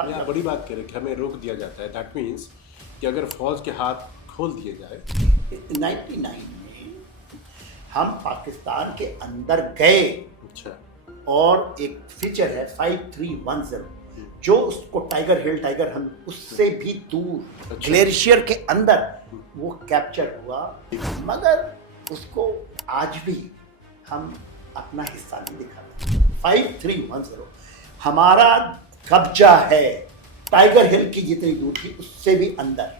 भाग जाते। बड़ी बात करें कि हमें रोक दिया जाता है, दैट मीन्स कि अगर फौज के हाथ खोल दिए जाए। 99 में हम पाकिस्तान के अंदर गए अच्छा। और एक फीचर है 5310 जो उसको टाइगर हिल, टाइगर हम उससे भी दूर अच्छा। ग्लेशियर के अंदर वो कैप्चर हुआ, मगर उसको आज भी हम अपना हिस्सा नहीं दिखाते। 5310 हमारा कब्जा है टाइगर हिल की जितनी दूर थी उससे भी अंदर।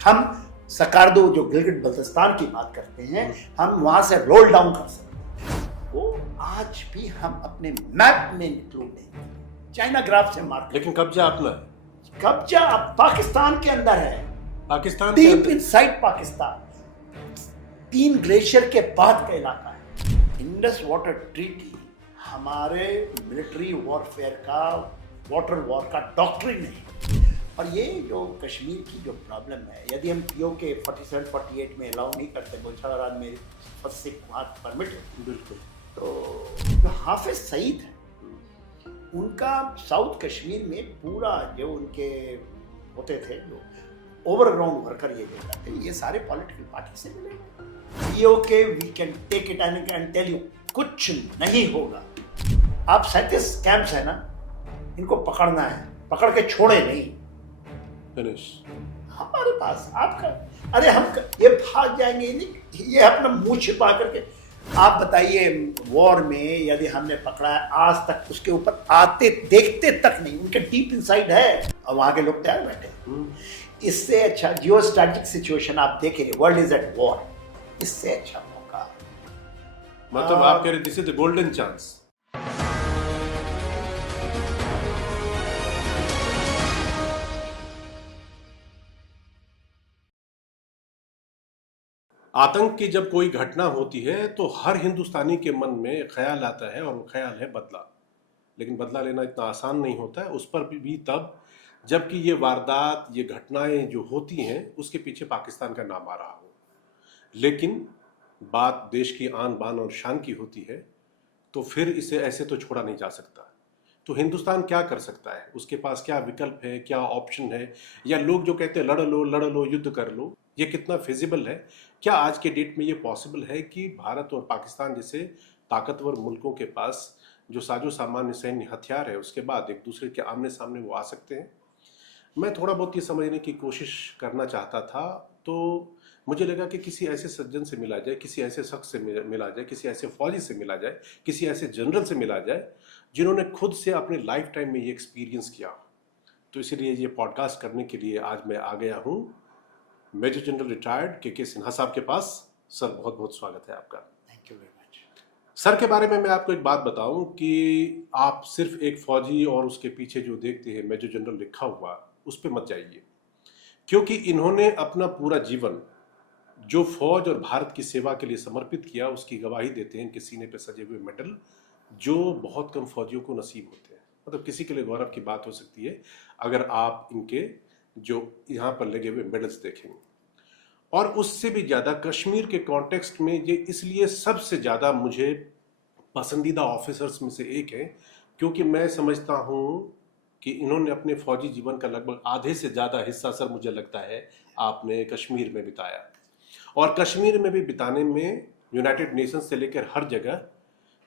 हम सकारदो जो गिलगिट बल्तिस्तान की बात करते हैं, हम वहां से रोल डाउन कर सकते हैं, वो आज भी हम अपने मैप में इंक्लूड नहीं, चाइना ग्राफ से मार्क। लेकिन कब्जा अपना है, कब्जा अब पाकिस्तान के अंदर है, पाकिस्तान के डीप अंदर। इनसाइड पाकिस्तान, 3 ग्लेशियर के बाद का इलाका है। इंडस वाटर ट्रीटी हमारे मिलिट्री वॉरफेयर का, वाटर वॉर का डॉक्ट्रिन है। और ये जो कश्मीर की जो प्रॉब्लम है, यदि हम पीओके 47-48 में अलाउ नहीं करते, गुलशराबाद में फर्स्ट सिख वहाँ परमिट है, बिल्कुल। तो जो हाफिज सईद है उनका साउथ कश्मीर में पूरा जो उनके होते थे जो ओवरग्राउंड वर्कर ये जो थे, ये सारे पॉलिटिकल पार्टी से मिले। PoK we can take it and tell you कुछ नहीं होगा। आप 37 कैंप्स है ना, इनको पकड़ना है, पकड़ के छोड़े नहीं। फिनिश हमारे पास आपका, अरे हम ये भाग जाएंगे नहीं, ये अपना मुंह छिपा करके। आप बताइए वॉर में यदि हमने पकड़ा है, आज तक उसके ऊपर आते देखते तक नहीं, उनके डीप इनसाइड है और वहां के लोग तैयार बैठे। इससे अच्छा जियो स्ट्रैटेजिक सिचुएशन आप देखेंगे, वर्ल्ड इज एट वॉर, इससे अच्छा मौका मतलब आप कह रहे this is the golden chance. आतंक की जब कोई घटना होती है तो हर हिंदुस्तानी के मन में ख्याल आता है, और वो ख्याल है बदला। लेकिन बदला लेना इतना आसान नहीं होता है, उस पर भी तब जबकि ये वारदात, ये घटनाएं जो होती हैं उसके पीछे पाकिस्तान का नाम आ रहा हो। लेकिन बात देश की आन बान और शान की होती है तो फिर इसे ऐसे तो छोड़ा नहीं जा सकता। तो हिंदुस्तान क्या कर सकता है, उसके पास क्या विकल्प है, क्या ऑप्शन है, या लोग जो कहते हैं लड़ लो युद्ध कर लो, ये कितना फिजिबल है? क्या आज के डेट में ये पॉसिबल है कि भारत और पाकिस्तान जैसे ताकतवर मुल्कों के पास जो साजो सामान्य सैन्य हथियार है उसके बाद एक दूसरे के आमने सामने वो आ सकते हैं? मैं थोड़ा बहुत ये समझने की कोशिश करना चाहता था, तो मुझे लगा कि किसी ऐसे सज्जन से मिला जाए, किसी ऐसे शख्स से मिला जाए, किसी ऐसे फौजी से मिला जाए, किसी ऐसे जनरल से मिला जाए जिन्होंने खुद से अपने लाइफ टाइम में ये एक्सपीरियंस किया। तो इसीलिए ये पॉडकास्ट करने के लिए आज मैं आ गया हूँ मेजर जनरल रिटायर्ड के सिन्हा साहब के पास। सर, बहुत बहुत स्वागत है आपका। Thank you very much. Sir के बारे में मैं आपको एक बात बताऊं कि आप सिर्फ एक फौजी और उसके पीछे जो देखते हैं मेजर जनरल लिखा हुआ, उस पर मत जाइए, क्योंकि इन्होंने अपना पूरा जीवन जो फौज और भारत की सेवा के लिए समर्पित किया उसकी गवाही देते हैं इनके सीने पे सजे हुए मेडल, जो बहुत कम फौजियों को नसीब होते हैं। मतलब किसी के लिए गौरव की बात हो सकती है अगर आप इनके जो यहाँ पर लगे हुए मेडल्स देखेंगे। और उससे भी ज़्यादा कश्मीर के कॉन्टेक्स्ट में ये इसलिए सबसे ज़्यादा मुझे पसंदीदा ऑफिसर्स में से एक है क्योंकि मैं समझता हूँ कि इन्होंने अपने फौजी जीवन का लगभग आधे से ज़्यादा हिस्सा, सर मुझे लगता है, आपने कश्मीर में बिताया। और कश्मीर में भी बिताने में यूनाइटेड नेशंस से लेकर हर जगह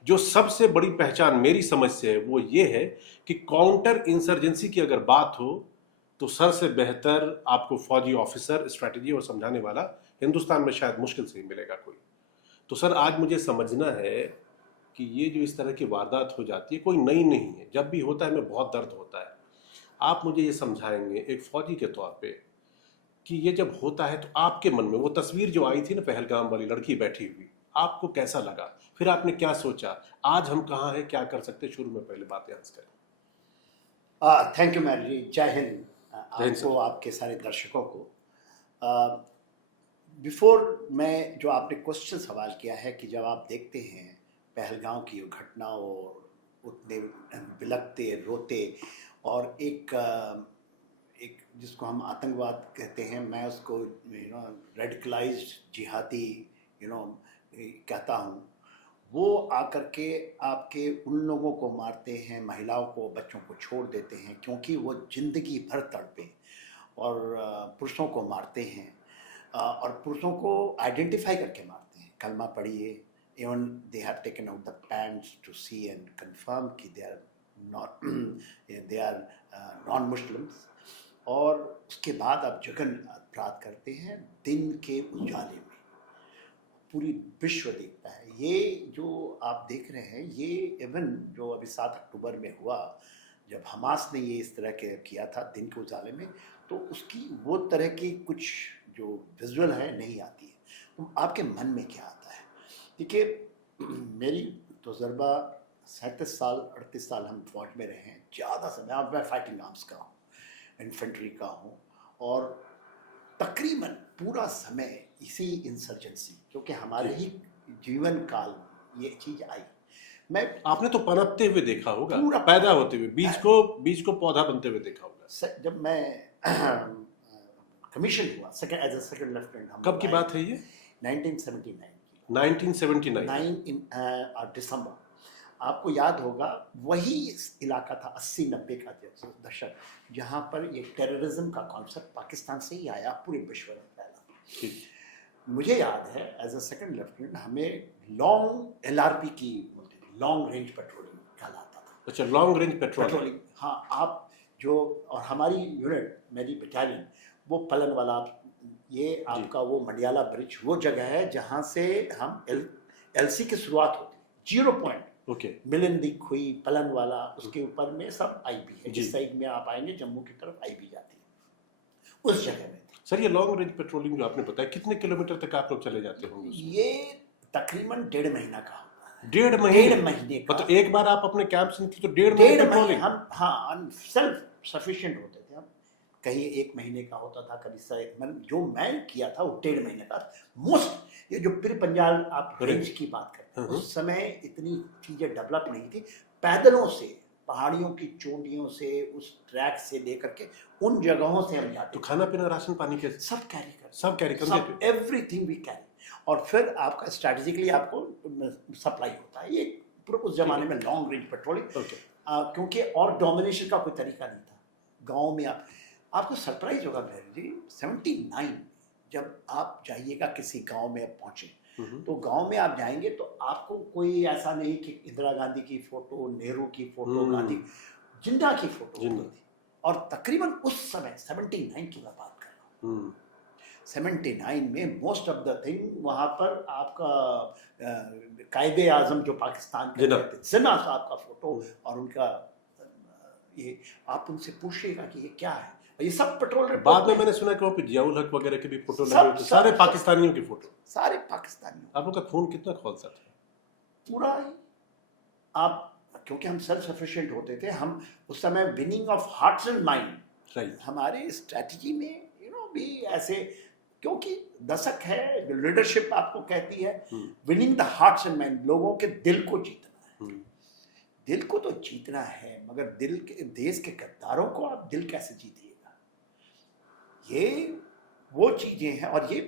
जो सबसे बड़ी पहचान मेरी समझ से है वो ये है कि काउंटर इंसर्जेंसी की अगर बात हो तो सर से बेहतर आपको फौजी ऑफिसर, स्ट्रैटेजी और समझाने वाला हिंदुस्तान में शायद मुश्किल से ही मिलेगा कोई। तो सर आज मुझे समझना है कि ये जो इस तरह की वारदात हो जाती है कोई नई नहीं है, जब भी होता है हमें बहुत दर्द होता है। आप मुझे ये समझाएंगे एक फौजी के तौर पे कि ये जब होता है तो आपके मन में वो तस्वीर जो आई थी ना पहलगाम वाली लड़की बैठी हुई, आपको कैसा लगा? फिर आपने क्या सोचा, आज हम कहाँ हैं, क्या कर सकते? शुरू में पहले बात यहाँ से करें। थैंक यू मैरी जी, जय हिंद जय हिंद आपको, सर। आपके सारे दर्शकों को। बिफोर मैं जो आपने क्वेश्चन सवाल किया है कि जब आप देखते हैं पहलगांव की घटना और उतने बिलखते रोते और एक जिसको हम आतंकवाद कहते हैं, मैं उसको रेडिकलाइज्ड जिहादी कहता हूँ, वो आकर के आपके उन लोगों को मारते हैं, महिलाओं को, बच्चों को छोड़ देते हैं, क्योंकि वो जिंदगी भर तड़पे, और पुरुषों को मारते हैं, और पुरुषों को आइडेंटिफाई करके मारते हैं। कलमा पढ़िए, even they have taken out the pants to see and confirm कि दे आर नॉन मुस्लिम्स। और उसके बाद आप जघन अपराध करते हैं दिन के उजाले में, पूरी विश्व देखता है। ये जो आप देख रहे हैं, ये इवन जो अभी 7 अक्टूबर में हुआ, जब हमास ने ये इस तरह के किया था दिन के उजाले में, तो उसकी वो तरह की कुछ जो विजुअल है नहीं आती है। तो आपके मन में क्या आता है? देखिए, मेरी तजुर्बा 37 साल 38 साल हम फौज में रहे हैं। ज़्यादा समय अब मैं फाइटिंग आर्म्स का हूँ, इन्फेंट्री का हूँ, और तकरीबन पूरा समय इसी इंसर्जेंसी, क्योंकि हमारे ही जीवन काल ये चीज़ आई। मैं आपने तो पनपते हुए देखा होगा, पूरा पैदा होते हुए, बीज को पौधा बनते हुए देखा होगा। जब मैं कमीशन हुआ एज ए सेकंड लेफ्टिनेंट, कब की बात है ये? 1979 की, 1979 9 इन दिसंबर। आपको याद होगा, वही इलाका था 80-90 का दशक, जहाँ पर ये टेररिज्म का कॉन्सेप्ट पाकिस्तान से ही आया, पूरे विश्व में फैला। मुझे याद है एज ए सेकंड लेफ्टिनेंट हमें लॉन्ग LRP की, लॉन्ग रेंज पेट्रोलिंग कहलाता था। अच्छा, लॉन्ग रेंज पेट्रोलिंग। हाँ, आप जो, और हमारी यूनिट, मेरी बटालियन, वो पलन वाला, ये आपका वो मंडियाला ब्रिज, वो जगह है जहाँ से हम LC की शुरुआत होती है, 0 पॉइंट। ओके, मिलन दी खुई, पलन वाला, उसके ऊपर में सब IB है। जिस साइड में आप आएंगे जम्मू की तरफ IB जाती है, उस जगह में। सर, ये लॉन्ग रेंज पेट्रोलिंग जो आपने बताया, कितने किलोमीटर तक आप लोग चले जाते होंगे? ये तकरीबन 1.5 महीना का होता है। 1.5 महीने? 1.5 महीने का। मतलब एक बार आप अपने कैंप से निकले तो 1.5 महीने पेट्रोलिंग? हम, हाँ, सेल्फ सफिशिएंट होते थे हम। कहीं 1 महीने का होता था, कभी जो मैं किया था वो 1.5 महीने का। मोस्ट, ये जो फिर पंजाब आप रेंज की बात करते हैं, उस समय इतनी चीजें डेवलप नहीं थी। पैदलों से, पहाड़ियों की चोटियों से, उस ट्रैक से लेकर के उन जगहों से हम जाते। तो खाना पीना, राशन पानी के सब कैरी कर, सब कैरी करते, एवरीथिंग वी कैरी। और फिर आपका स्ट्रैटेजिकली आपको सप्लाई होता है। ये पूरा उस जमाने में लॉन्ग रेंज पेट्रोलिंग, क्योंकि और डोमिनेशन का कोई तरीका नहीं था। गाँव में आपको सरप्राइज होगा बहन जी, 79 जब आप जाइएगा किसी गांव में पहुंचे, तो गांव में आप जाएंगे तो आपको कोई ऐसा नहीं कि इंदिरा गांधी की फोटो, नेहरू की फोटो, गांधी, जिन्ना की फोटो होती थी। और तकरीबन उस समय 79 की मैं बात कर रहा हूँ, 79 में मोस्ट ऑफ द थिंग वहाँ पर आपका कायदे आजम जो पाकिस्तान के जिन्ना साहब का फोटो, और उनका ये, आप उनसे पूछिएगा कि ये क्या है। ये सब पेट्रोल। बाद में मैंने सुना कि वहाँ पे जियाउल हक वगैरह के भी फोटो लगे, सारे पाकिस्तानियों की फोटो, सारे पाकिस्तानियों। आप लोग का खून कितना खौलसा था? पूरा ही। आप, क्योंकि हम सेल्फ सफिशिएंट होते थे, हम उस समय winning of hearts and mind, right, हमारे स्ट्रेटजी में भी ऐसे, क्योंकि दशक है, जो लीडरशिप आपको कहती है winning the hearts and mind, लोगों के दिल को जीतना है। दिल को तो जीतना है, मगर दिल के, देश के गद्दारों को आप दिल कैसे जीतिएगा? ये वो चीजें हैं। और ये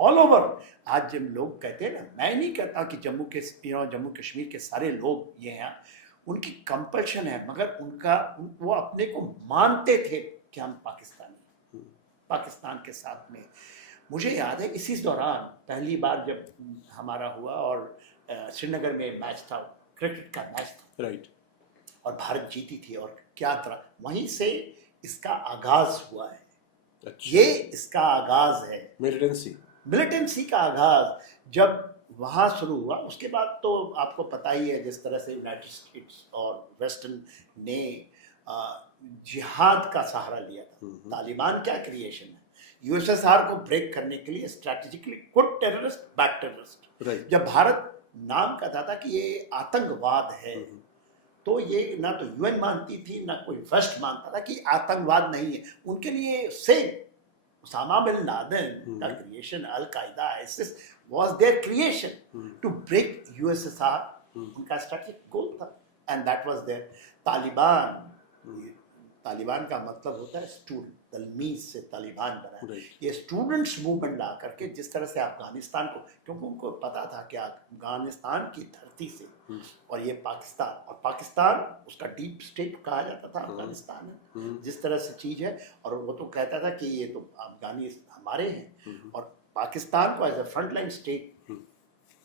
ऑल ओवर, आज जब लोग कहते हैं ना, मैं नहीं कहता कि जम्मू कश्मीर के सारे लोग ये हैं, उनकी कंपल्शन है, मगर वो अपने को मानते थे कि हम पाकिस्तानी, पाकिस्तान के साथ में। मुझे याद है इसी दौरान पहली बार जब हमारा हुआ, और श्रीनगर में मैच था, क्रिकेट का मैच था, राइट, और भारत जीती थी, और क्या तरह, वहीं से इसका आगाज हुआ है। अच्छा। ये इसका आगाज है, मिलिटेंसी का आगाज जब वहाँ शुरू हुआ। उसके बाद तो आपको पता ही है जिस तरह से यूनाइटेड स्टेट्स और वेस्टर्न ने जिहाद का सहारा लिया था। तालिबान क्या क्रिएशन है, USSR को ब्रेक करने के लिए strategically good terrorist, bad terrorist. जब भारत नाम कहता था कि ये आतंकवाद है, तो ये ना तो UN मानती थी, ना कोई वेस्ट मानता था कि आतंकवाद नहीं है। उनके लिए सेम उसामा बिन लादेन का क्रिएशन, अल कायदा, ISIS was their creation to break USSR। उनका स्ट्रैटेजिक गोल था, and that was their Taliban, Taliban का मतलब होता है स्टूडेंट, तलमीज से तालिबान बना है। Right. ये स्टूडेंट्स मूवमेंट ला करके जिस तरह से अफगानिस्तान को, क्योंकि उनको पता था कि अफगानिस्तान की धरती से और ये पाकिस्तान, और पाकिस्तान उसका डीप स्टेट कहा जाता था, अफगानिस्तान है जिस तरह से चीज़ है, और वो तो कहता था कि ये तो अफगानिस्तान हमारे हैं, और पाकिस्तान को as a front line state,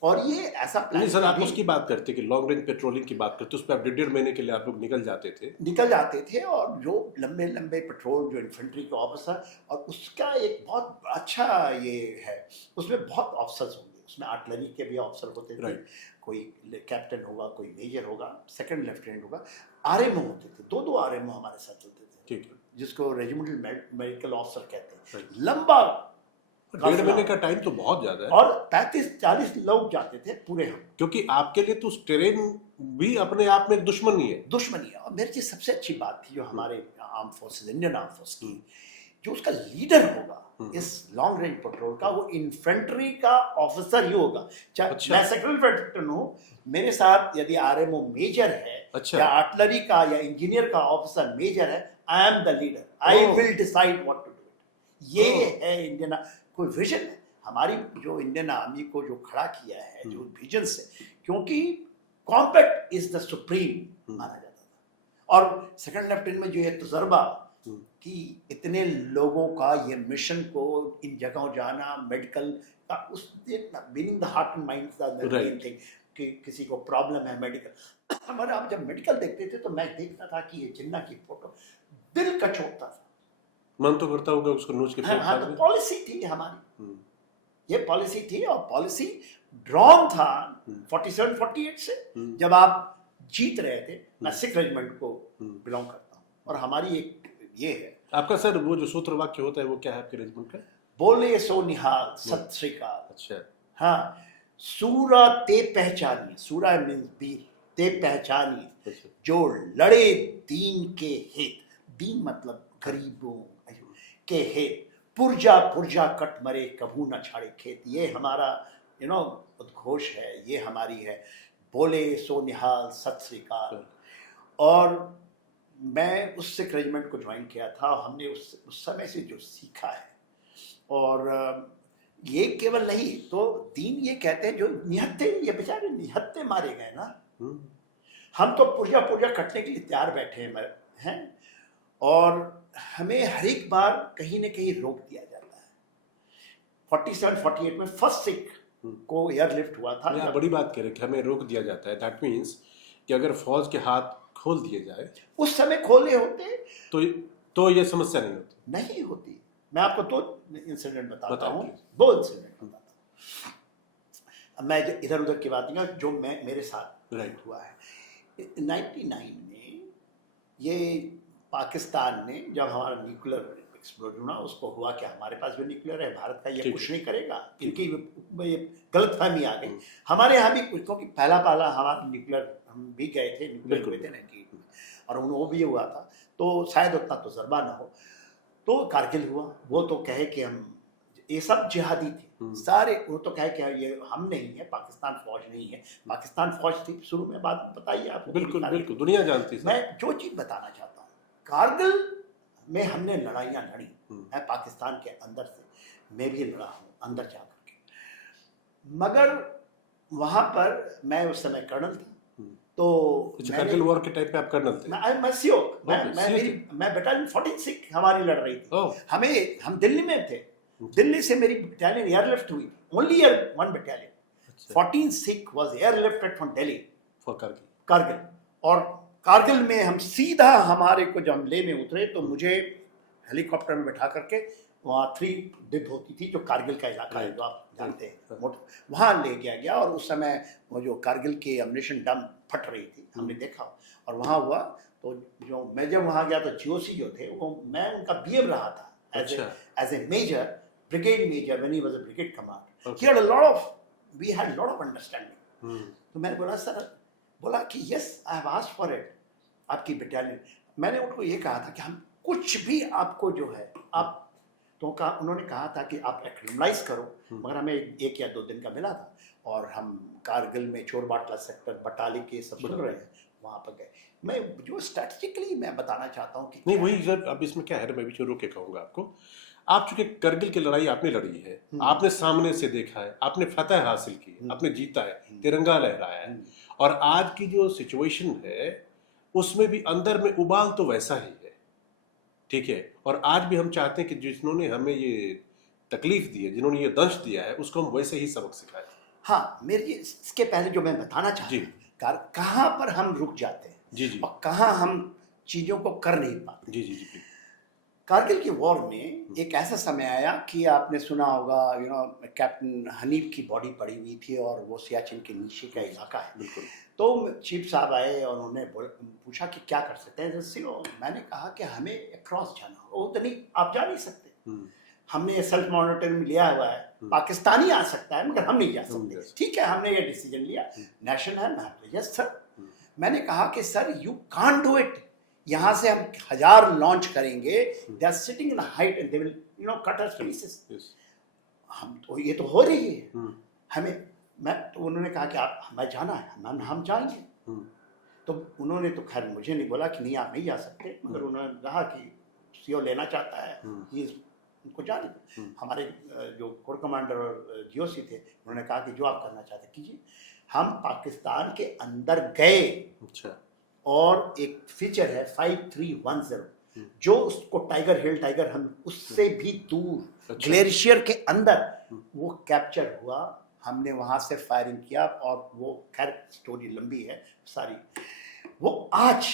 और ये ऐसा नहीं सर, आप भी उसकी बात करते कि लॉन्ग रेंज पेट्रोलिंग की बात करते, उस पर आप 1.5 महीने के लिए आप लोग निकल जाते थे, और जो लंबे लंबे पेट्रोल, जो इन्फेंट्री के ऑफिसर, और उसका एक बहुत अच्छा ये है, उसमें बहुत ऑफिसर्स होंगे, उसमें आर्टिलरी के भी ऑफिसर होते थे, Right. कोई कैप्टन होगा, कोई मेजर होगा, सेकंड लेफ्टिनेंट होगा, आरएमओ होते थे, दो आरएमओ हमारे साथ चलते थे, ठीक है, जिसको रेजिमेंटल मेडिकल ऑफिसर कहते हैं। Right. लंबा 1.5 महीने का टाइम तो बहुत ज्यादा है, और 35-40 लोग जाते थे पूरे हम, क्योंकि आपके लिए तो टेरेन भी अपने आप में एक दुश्मनी है। दुश्मनी है। और मेरी चीज सबसे अच्छी बात थी जो हमारे arm forces, Indian arm force की, जो उसका लीडर होगा इस लॉन्ग रेंज पेट्रोल का, वो इन्फेंट्री का ऑफिसर ही होगा। चाहे अच्छा। मैं सेक्रेटरी लेफ्टिनेंट हूँ, मेरे साथ यदि आरएमओ मेजर है, अच्छा। या आर्टिलरी का या इंजीनियर का ऑफिसर मेजर है, I am the leader, I will decide what to do. ये है इंडियन कोई विजन है हमारी, जो इंडियन आर्मी को जो खड़ा किया है, जो विजन से, क्योंकि कॉम्बैट इज द सुप्रीम माना जाता था। और सेकंड लेफ्टिनेंट में जो ये तजर्बा कि इतने लोगों का ये मिशन को इन जगहों जाना, मेडिकल का, उस being the heart and mind the main thing, कि किसी को प्रॉब्लम है मेडिकल। हमारे आप जब मेडिकल देखते थे तो मैं देखता था कि ये जिन्ना की फोटो दिल कचोटता था, मन तो करता होगा उसको नोच के फेंक हाँ, दें। तो पॉलिसी थी हमारी, ये पॉलिसी थी, और पॉलिसी ड्रॉन था 47-48 से, जब आप जीत रहे थे। मैं सिख रेजिमेंट को बिलोंग करता हूँ, और हमारी एक ये है, आपका सर वो जो सूत्र वाक्य होता है वो क्या है आपके रेजिमेंट का? बोले सो निहाल, सत श्री अकाल। अच्छा। हाँ, सूरा ते पहचानिए, सूरा मीन्स वीर, ते पहचानिए अच्छा। जो जो लड़े दीन के हित, दीन मतलब गरीबों के हित, पुरजा पुरजा कट मरे कभू न छाड़े खेत। ये हमारा उद्घोष है, ये हमारी है, बोले सो निहाल, सत श्री अकाल। और मैं उस सिख रेजिमेंट को ज्वाइन किया था, हमने उस समय से जो सीखा है, और ये केवल नहीं तो दीन ये कहते हैं, जो निहत्ते, ये बेचारे निहत्ते मारे गए ना, हम तो पुरजा पुरजा कटने के लिए तैयार बैठे हैं, और हमें हर एक बार कहीं न कहीं रोक दिया जाता है। 47-48 में फर्स्ट सिख को एयरलिफ्ट हुआ था। आप बड़ी बात कह रहे हैं कि हमें रोक दिया जाता है, दैट मीन्स कि अगर फौज के हाथ खोल दिए जाए, उस समय खोले होते तो ये समस्या नहीं होती। मैं आपको दो इंसिडेंट बताता हूँ, please. दो इंसिडेंट बताता हूँ। मैं इधर उधर की बात नहीं, जो मेरे साथ हुआ है। 99 में ये पाकिस्तान ने, जब हमारा न्यूक्लियर एक्सप्लोजन हुआ, उसको हुआ कि हमारे पास भी न्यूक्लियर है, भारत का ये कुछ नहीं करेगा, इनकी ये गलतफहमी आ गई। हमारे यहाँ भी कुछ, क्योंकि पहला हमारा न्यूक्लियर, हम भी गए थे, न्यूक्लियर हुए थे 98 में, और वो भी हुआ था, तो शायद उतना तजर्बा ना हो। तो कारगिल हुआ, वो तो कहे कि हम, ये सब जिहादी थे सारे, वो तो कहे कि ये हम नहीं है, पाकिस्तान फौज नहीं है। पाकिस्तान फौज थी शुरू में, बात बताइए आपको, बिल्कुल बिल्कुल दुनिया जानती है। मैं जो चीज बताना चाहता हूँ, कारगिल में हमने लड़ाइयाँ लड़ी, मैं पाकिस्तान के अंदर से मैं भी लड़ा हूँ अंदर जाकर के, मगर वहाँ पर मैं उस समय कर्नल था, तो कारगिल वॉर के टाइम पे आप कर्नल थे? मैं बटालियन 14 सिख हमारी लड़ रही थी। हम दिल्ली में थे, दिल्ली से मेरी बटालियन एयरलिफ्ट हुई, only one battalion 14 Sikh was airlifted from Delhi for Kargil. और कारगिल में हम सीधा, हमारे को जब लेह में उतरे तो मुझे हेलीकॉप्टर में बैठा करके, वहाँ 3 डिप होती थी, जो कारगिल का इलाका है, जो आप जानते हैं, वहाँ ले गया। और उस समय वो जो कारगिल के अम्युनिशन डम फट रही थी, हमने देखा, और वहाँ हुआ। तो जो मैं जब वहाँ गया तो जीओसी जो थे, वो मैं उनका बीएम रहा था as a major, brigade major, when he was a brigade commander. He had we had lot of understanding. तो मैंने बोला, सर, बोला कि yes I have asked for it, आपकी बटालियन। मैंने उनको ये कहा था कि हम कुछ भी आपको जो है, आप तो उन्होंने कहा था कि आप एक्रिमिनलाइज करो, मगर हमें 1 या 2 दिन का मिला था, और हम कारगिल में चोर बाटला सेक्टर, बटाली के सब सुन रहे हैं, वहां पर गए। मैं जो स्ट्रेटेजिकली मैं बताना चाहता हूँ कि नहीं वही सर, अब इसमें क्या है, मैं भी रोक के कहूंगा आपको, आप चूंकि करगिल की लड़ाई आपने लड़ी है, आपने सामने से देखा है, आपने फतह हासिल की है, आपने जीता है, तिरंगा लहराया है, और आज की जो सिचुएशन है उसमें भी अंदर में उबाल तो वैसा ही है, ठीक है। और आज भी हम चाहते हैं कि जिन्होंने हमें ये तकलीफ दी है, जिन्होंने ये दंश दिया है, उसको हम वैसे ही सबक सिखाएं। हाँ, मेरे इसके पहले जो मैं बताना चाहता हूँ कहाँ पर हम रुक जाते हैं जी जी, और कहाँ हम चीजों को कर नहीं पाते। जी जी जी, कारगिल की वॉर में एक ऐसा समय आया कि आपने सुना होगा, कैप्टन हनीफ की बॉडी पड़ी हुई थी और वो सियाचिन के नीचे का इलाका है। बिल्कुल। तो चीफ साहब आए और उन्होंने पूछा कि क्या कर सकते हैं। मैंने कहा कि हमें क्रॉस जाना होगा। उतनी आप जा नहीं सकते, हमने सेल्फ मॉनिटरिंग लिया हुआ है, पाकिस्तानी आ सकता है मगर हम नहीं जा सकते। ठीक है, हमने ये डिसीजन लिया, नेशन है। Yes sir. मैंने कहा कि sir you can't do it. यहाँ से हम 1000 लॉन्च करेंगे, they are sitting in height and they will cut us pieces. हम तो ये तो हो रही है हमें। तो उन्होंने कहा कि आप हमें जाना है, हम जाएंगे। तो उन्होंने तो खैर मुझे नहीं बोला कि नहीं आप नहीं जा सकते, मगर उन्होंने कहा कि सीओ लेना चाहता है, उनको जाने दो। हमारे जो कोर कमांडर और जीओसी थे, उन्होंने कहा कि जो आप करना चाहते कीजिए। हम पाकिस्तान के अंदर गए। अच्छा। और एक फीचर है 5310 जो उसको टाइगर हिल, टाइगर हम उससे भी दूर ग्लेशियर के अंदर वो कैप्चर हुआ। हमने वहां से फायरिंग किया और वो खैर स्टोरी लंबी है सारी। वो आज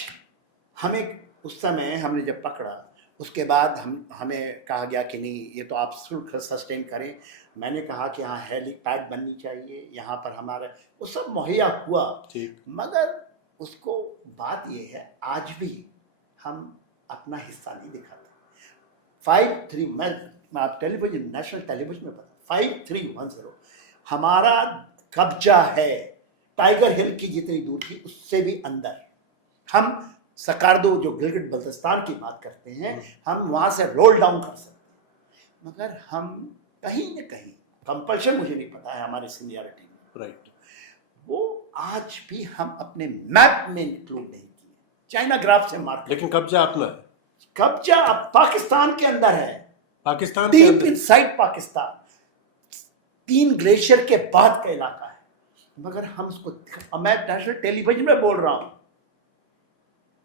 हमें उस समय हमने जब पकड़ा, उसके बाद हमें कहा गया कि नहीं ये तो आप शुल्क सस्टेन करें। मैंने कहा कि हाँ हेलीपैड बननी चाहिए यहाँ पर हमारा, वो सब मुहैया हुआ। मगर उसको बात ये है आज भी हम अपना हिस्सा नहीं दिखाते। 53 मैं आप टेलीविजन, नेशनल टेलीविजन में बता, 5310 हमारा कब्जा है टाइगर हिल की जितनी दूर थी उससे भी अंदर। हम सकारदो जो गिलगिट बल्तिस्तान की बात करते हैं, हम वहां से रोल डाउन कर सकते हैं, मगर हम कहीं न कहीं कंपल्शन मुझे नहीं पता है हमारे सीनियरिटी में, राइट, वो आज भी हम अपने मैप में इंक्लूड नहीं किए। चाइना ग्राफ से मार्क, लेकिन कब्जा अपना है, कब्जा अब पाकिस्तान के अंदर है, Pakistan deep inside Pakistan, 3 glacier के बाद का इलाका है। मगर हम उसको, मैं नेशनल टेलीविजन में बोल रहा हूं,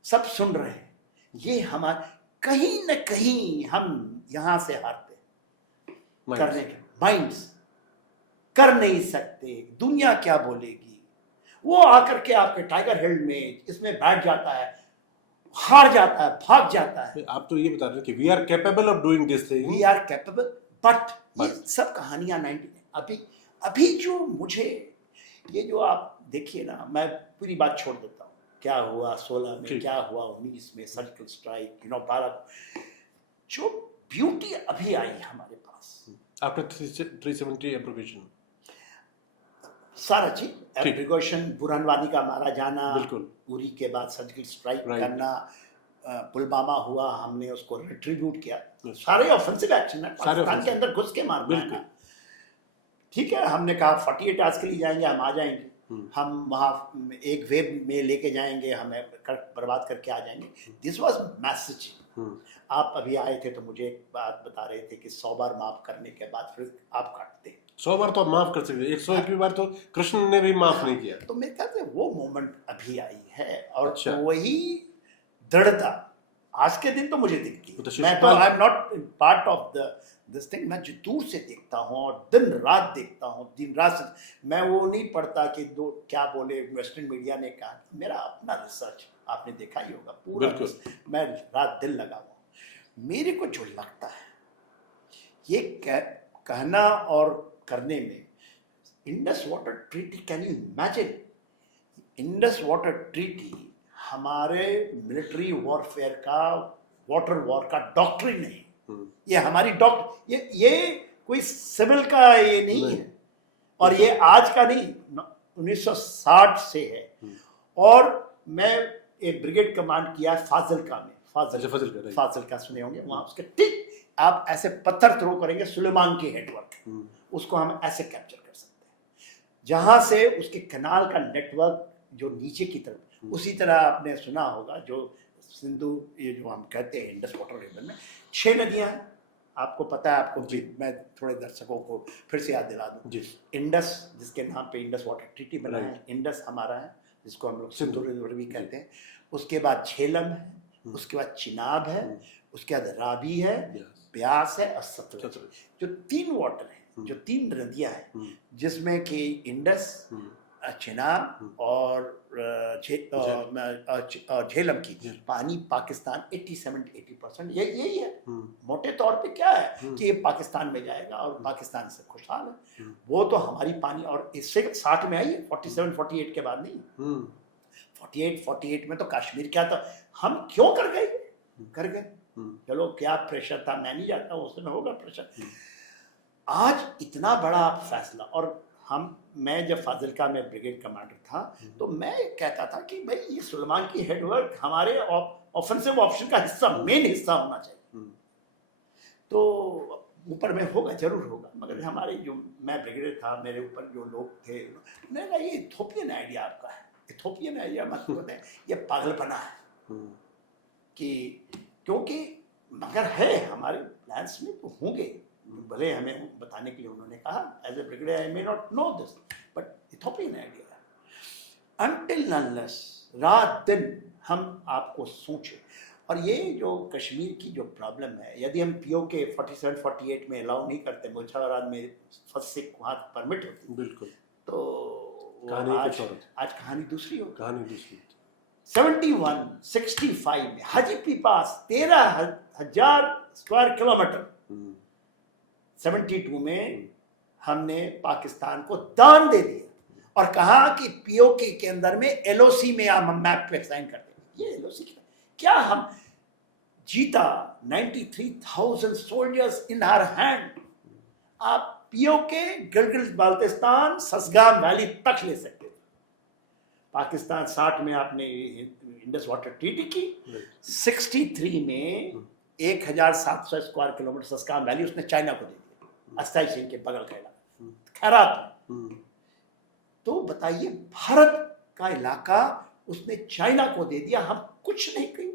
सब सुन रहे हैं। ये हमारे कहीं न कहीं हम यहां से हारते करने के माइंड्स कर नहीं सकते। दुनिया क्या बोलेगी, वो आकर के आपके टाइगर हिल में इसमें बैठ जाता है, हार जाता है, भाग जाता है। आप तो ये बता रहे हैं कि we are capable of doing this thing, we are capable, but ये सब कहानियां 90 अभी जो मुझे ये जो आप देखिए ना, मैं पूरी बात छोड़ देता हूँ, क्या हुआ 16 में, क्या हुआ 19 में, सर्जिकल स्ट्राइक, 12, जो ब्यूटी अभी आई हमारे पास आफ्टर 370 एब्रोगेशन, सारा चीज एब्रोगेशन, बुरहानवानी का मारा जाना, बिल्कुल, उरी के बाद सर्जिकल स्ट्राइक करना, पुलवामा हुआ, हमने उसको रिट्रीब्यूट किया, सारे ऑफेंसिव एक्शन है, पाकिस्तान के अंदर घुस के मारना है। ठीक है, हमने कहा 48 आवर्स के लिए जाएंगे, हम आ जाएंगे, हम वहाँ एक वेव में लेके जाएंगे, हमें बर्बाद करके आ जाएंगे। This was message. आप अभी आए थे तो मुझे एक बात बता रहे थे कि 100 बार माफ करने के बाद फिर आप काटते हैं। 100 बार तो आप माफ कर सकते, 101वीं बार तो कृष्ण ने भी माफ नहीं किया। तो मेरे ख्याल से वो मोमेंट अभी आई है, और वही दृढ़ता आज के दिन तो मुझे दिखती है। मैं तो I am not part of this thing, मैं जो दूर से देखता हूँ और दिन रात देखता हूँ, दिन रात मैं वो नहीं पढ़ता कि दो क्या बोले वेस्टर्न मीडिया ने कहा। मेरा अपना रिसर्च आपने देखा ही होगा पूरा, मैं रात दिन लगा हुआ। मेरे को जो लगता है ये कहना और करने में, Indus water treaty, can you imagine, Indus water treaty हमारे मिलिट्री वॉरफेयर का, वाटर वॉर का डॉक्ट्रिन है। ये हमारी ये कोई सिविल का ये नहीं है, और ये आज का नहीं, 1960 से है। और मैं एक ब्रिगेड कमांड किया फाजिलका में, फाजिलका सुने होंगे, वहां उसके ठीक आप ऐसे पत्थर थ्रो करेंगे, सुलेमान की हेडवर्क, उसको हम ऐसे कैप्चर कर सकते हैं, जहां से उसके कनाल का नेटवर्क जो नीचे की तरफ, उसी तरह आपने सुना होगा जो सिंधु, ये जो हम कहते हैं इंडस वाटर रिवर में 6 नदियां हैं, आपको पता है, आपको भी मैं थोड़े दर्शकों को फिर से याद दिला दूं। जी। इंडस जिसके नाम पे इंडस वाटर ट्रीटी बना है, Right. इंडस हमारा है जिसको हम लोग सिंधु सिंधु रिवर भी कहते हैं। उसके बाद झेलम है, उसके बाद चिनाब है, उसके बाद रावी है, Yes. ब्यास है और सतलुज। सतलुज। जो 3 वाटर हैं, जो 3 नदियां हैं, जिसमें कि इंडस, चिनाब और झेलम की पानी पाकिस्तान 87-80% यही है। मोटे तौर पे क्या है कि ये पाकिस्तान में जाएगा और पाकिस्तान से खुशहाल है। वो तो हमारी पानी, और इससे 60 में आई है, 47-48 के बाद नहीं। 48 में तो कश्मीर क्या था, हम क्यों कर गए। चलो क्या प्रेशर था मैं नहीं जानता, उसमें होगा प्रेशर। आज इतना बड़ा फैसला, और मैं जब फाजिलका में ब्रिगेड कमांडर था तो मैं कहता था कि भाई ये सुलेमान की हेडवर्क हमारे ऑफेंसिव ऑप्शन का हिस्सा, मेन हिस्सा होना चाहिए। तो ऊपर में होगा, जरूर होगा, मगर हमारे जो मैं ब्रिगेडियर था, मेरे ऊपर जो लोग थे, मैंने कहा ये इथोपियन आइडिया आपका है, इथोपियन आइडिया मत बताएं, ये पागलपना है। कि क्योंकि मगर है हमारे प्लान्स में तो होंगे, भले हमें बताने के लिए उन्होंने कहा, as a brigadier I may not know this, but Ethiopian idea until unless रात दिन हम आपको सोचें। और ये जो कश्मीर की जो प्रॉब्लम है, यदि हम POK 47-48 में अलाउ नहीं करते, मुजफ्फराबाद में फर्स्ट से वहाँ परमिट होती, बिल्कुल, तो आज कहानी दूसरी होती। 71-65 में हाजीपी पास 13,000 स्क्वायर किलोमीटर 72 में हमने पाकिस्तान को दान दे दिया और कहा कि POK के अंदर में LOC में आप मैप पे साइन कर देंगे। ये LOC क्या, हम जीता 93,000 सोल्जर्स इन हर हैंड। आप POK गिलगित बाल्टिस्तान ससगाम वैली तक ले सकते थे। पाकिस्तान 60 में आपने इंडस वाटर ट्रीटी की, 63 में 1,700 स्क्वायर किलोमीटर ससगाम वैली उसने चाइना को दे दिया, अस्थाई सिंह के बगल का इलाका खैरात में। तो बताइए, भारत का इलाका उसने चाइना को दे दिया, हम कुछ नहीं किए।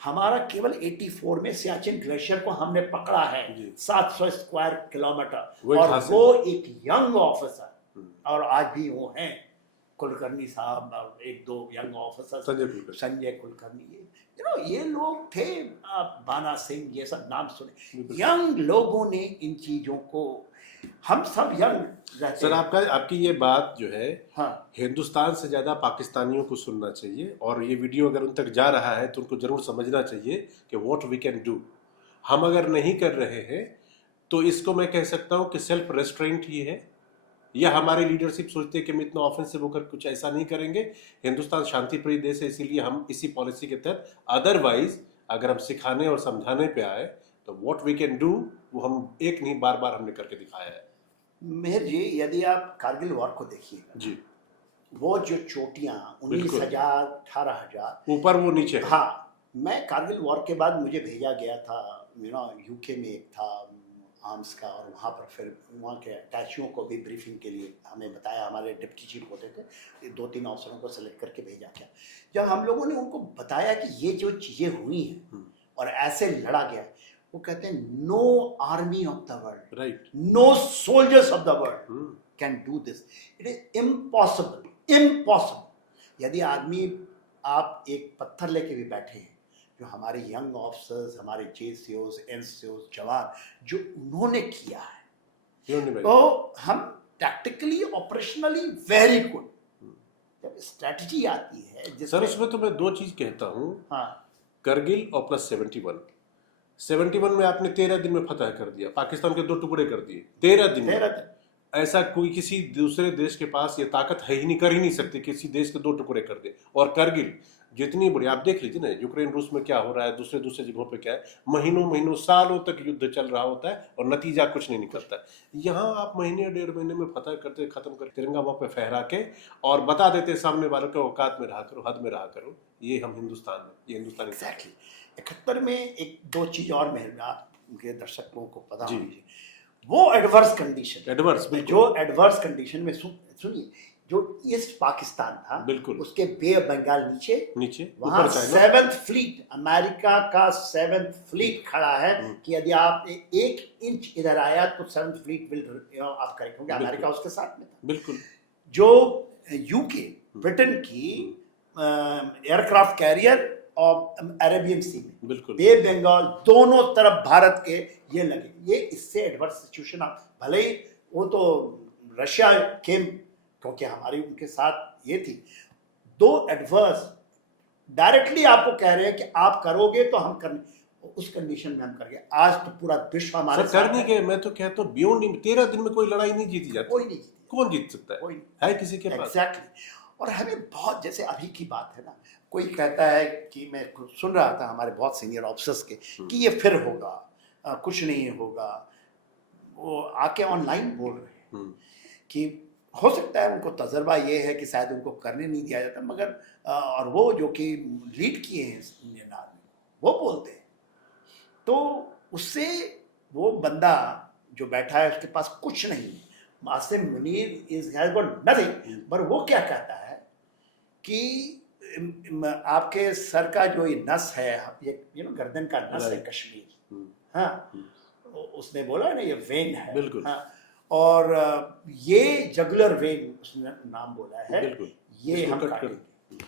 हमारा केवल 84 में सियाचिन ग्लेशियर को हमने पकड़ा है 700 स्क्वायर किलोमीटर, और वो एक यंग ऑफिसर, और आज भी वो हैं कुलकर्णी साहब और 1-2 यंग ऑफिसर, संजय कुलकर्णी, ये लोग थे, बाना सिंह, ये सब नाम सुने। यंग लोगों ने इन चीजों को, हम सब यंग रहते सर, आपकी ये बात जो है, हाँ, हिंदुस्तान से ज्यादा पाकिस्तानियों को सुनना चाहिए, और ये वीडियो अगर उन तक जा रहा है तो उनको जरूर समझना चाहिए कि व्हाट वी कैन डू। हम अगर नहीं कर रहे हैं तो इसको मैं कह सकता हूं कि सेल्फ रेस्ट्रेंट ही है, या हमारी लीडरशिप सोचते हैं कि हम इतना ऑफेंसिव होकर कुछ ऐसा नहीं करेंगे। हिंदुस्तान शांतिप्रिय देश है, इसीलिए हम इसी पॉलिसी के तहत, अदरवाइज अगर हम सिखाने और समझाने पे आए तो व्हाट वी कैन डू वो हम एक नहीं बार हमने करके दिखाया है। मेहर जी, यदि आप कारगिल वॉर को देखिएगा जी, वो जो चोटियां 19,000 18,000 ऊपर वो नीचे, हाँ, मैं कारगिल वॉर के बाद मुझे भेजा गया था, UK में एक था आर्म्स का, और वहाँ पर फिर वहाँ के अटैचियों को भी ब्रीफिंग के लिए हमें बताया, हमारे डिप्टी चीफ होते थे, 2-3 अफसरों को सेलेक्ट करके भेजा गया। जब हम लोगों ने उनको बताया कि ये जो चीज़ें हुई हैं और ऐसे लड़ा गया, वो कहते हैं no army of the world, right, no soldiers of the world can do this, it is impossible. यदि आदमी, आप एक पत्थर लेके भी बैठे हैं, जो हमारे यंग ऑफिसर्स, हमारे JCOs, NCOs जवान जो उन्होंने किया है, तो हम टैक्टिकली ऑपरेशनली वेरी गुड। जब स्ट्रेटजी आती है सर, उसमें तो मैं 2 चीज कहता हूँ, हाँ, करगिल और प्लस 71 में आपने 13 दिन में फतह कर दिया, पाकिस्तान के 2 टुकड़े कर दिए 13 दिन में। ऐसा कोई किसी दूसरे देश के पास ये ताकत है ही नहीं, कर ही नहीं सकती किसी देश के 2 टुकड़े कर दे। और करगिल जितनी बड़ी, आप देख लीजिए ना, यूक्रेन रूस में क्या हो रहा है, दूसरे जगहों पे क्या है, महीनों सालों तक युद्ध चल रहा होता है और नतीजा कुछ नहीं निकलता है। यहाँ आप महीने 1.5 महीने में फतह करते, खत्म कर, तिरंगा वहां पे फहरा के और बता देते सामने वालों को औकात में रहा करो, हद में रहा करो। ये हम हिंदुस्तान में, ये हिंदुस्तान एग्जैक्टली। 71 में 1-2 चीज और मेहरबान उनके दर्शकों को पता होगी, वो एडवर्स कंडीशन, जो एडवर्स कंडीशन में सुनिए, जो ईस्ट पाकिस्तान था, बिल्कुल। उसके बे ऑफ बंगाल नीचे नीचे वहां ऊपर चाइना। 7th फ्लीट, अमेरिका का 7th फ्लीट खड़ा है कि यदि आप 1 इंच इधर आया तो 7th फ्लीट विल आप करें, क्योंकि अमेरिका उसके साथ में था। बिल्कुल। जो यूके ब्रिटेन की एयरक्राफ्ट कैरियर और अरेबियन सी में, बिल्कुल। बे बंगाल दोनों तरफ भारत के ये लगे। ये इससे एडवर्स सिचुएशन, भले ही वो तो रशिया के, क्योंकि हमारी उनके साथ ये थी, दो एडवर्स डायरेक्टली आपको कह रहे हैं कि आप करोगे तो हम करने, उस कंडीशन में हम कर गए। आज तो पूरा विश्व हमारे सर साथ कर नहीं है। गए। मैं तो कहता हूँ बियॉन्ड 13 दिन में कोई लड़ाई नहीं जीती जाती। कोई नहीं जीती। कौन जीत सकता है? कोई नहीं। है किसी के पास? एग्जैक्टली। और हमें बहुत, जैसे अभी की बात है ना, कोई कहता है कि मैं सुन रहा था हमारे बहुत सीनियर ऑफिसर्स के कि ये फिर होगा, कुछ नहीं होगा। वो आके ऑनलाइन बोल रहे हैं कि हो सकता है उनको तजर्बा ये है कि शायद उनको करने नहीं दिया जाता, मगर और वो जो कि लीड किए हैं इंडियन आर्मी, वो बोलते हैं। तो उससे वो बंदा जो बैठा है उसके पास कुछ नहीं, Asim Munir is has got nothing, पर वो क्या कहता है कि आपके सर का जो ये नस है, ये गर्दन का नस है कश्मीर, हाँ, उसने बोला ना ये वेन है, बिल्कुल। हाँ, और ये जगुलर वेन उसने नाम बोला है, ये हम काटेंगे।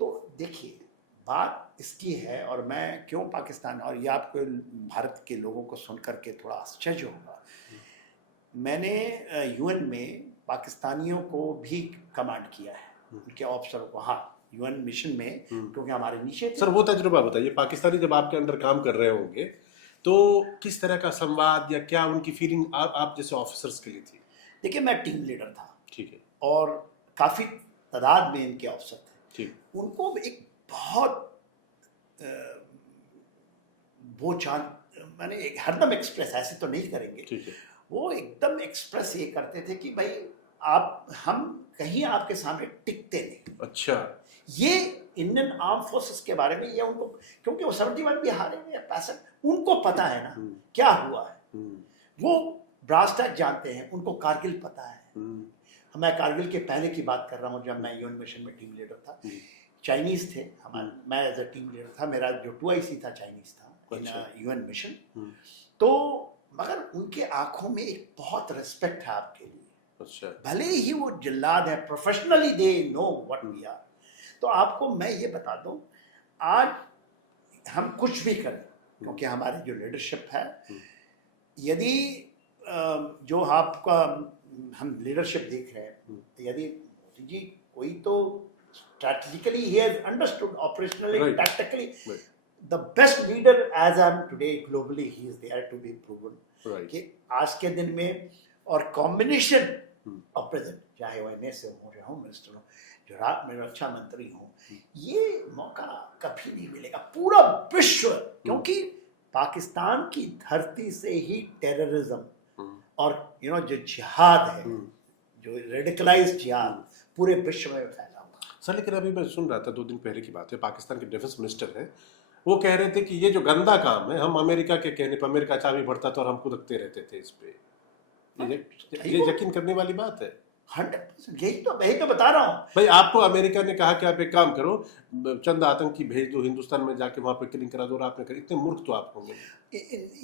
तो देखिए बात इसकी है, और मैं क्यों पाकिस्तान, और ये आपको भारत के लोगों को सुन करके थोड़ा आश्चर्य होगा, मैंने यूएन में पाकिस्तानियों को भी कमांड किया है, उनके ऑफिसरों को, हाँ, यूएन मिशन में, क्योंकि हमारे नीचे थे। सर वो तजुर्बा बताइए, पाकिस्तानी जब आपके अंडर काम कर रहे होंगे तो किस तरह का संवाद या क्या उनकी फीलिंग आप जैसे ऑफिसर्स के लिए थी? देखिए मैं टीम लीडर था, ठीक है, और काफी तादाद में इनके ऑफिसर थे, ठीक। उनको एक बहुत वो मैंने एक हरदम एक्सप्रेस ऐसे तो नहीं करेंगे, ठीक है, वो एकदम एक्सप्रेस ये करते थे कि भाई हम कहीं आपके सामने टिकते नहीं। अच्छा, ये इंडियन आर्म फोर्सेस के बारे में ये उनको, क्योंकि वो 71 भी हारे हुए, 65, उनको पता है ना क्या हुआ है, वो ब्रास टैक जानते हैं, उनको कारगिल पता है। मैं कारगिल के पहले की बात कर रहा हूँ, जब मैं यूएन मिशन में टीम लीडर था, चाइनीज थे हमारे, मैं एज अ टीम लीडर था, मेरा जो 2IC था चाइनीज था इन यूएन मिशन। तो मगर उनके आंखों में एक बहुत रिस्पेक्ट है आपके लिए। अच्छा, भले ही वो जिल्लाद है, professionally they know what we are. तो आपको मैं ये बता दूं, आज हम कुछ भी करें, क्योंकि हमारी जो लीडरशिप है, यदि जो आपका हम लीडरशिप देख रहे हैं, यदि मोदी जी कोई तो strategically he has understood, operationally, tactically the best leader as I am today globally, he is there to be proven, कि आज के दिन में, और कॉम्बिनेशन ऑफ प्रेजेंट, चाहे वो एमएस हो, होम मिनिस्टर हो, जो मेरा रक्षा मंत्री हो, ये मौका कभी नहीं मिलेगा पूरा विश्व, क्योंकि पाकिस्तान की धरती से ही टेररिज्म और जो जिहाद है, जो रेडिकलाइज्ड जिहाद पूरे विश्व में फैला हुआ। सर लेकिन अभी मैं सुन रहा था, 2 दिन पहले की बात है, पाकिस्तान के डिफेंस मिनिस्टर हैं, वो कह रहे थे कि ये जो गंदा काम है, हम अमेरिका के कहने पर अमेरिका चाबी बढ़ता था और हम कुदकते रहते थे इस पे। ये यकीन करने वाली बात है। 100%, यही तो बता रहा हूँ भाई। आपको अमेरिका ने कहा कि आप एक काम करो, चंद आतंकी भेज दो हिंदुस्तान में, जाके वहां पे किलिंग करा दो, और आपने करी। इतने मूर्ख तो आप होंगे।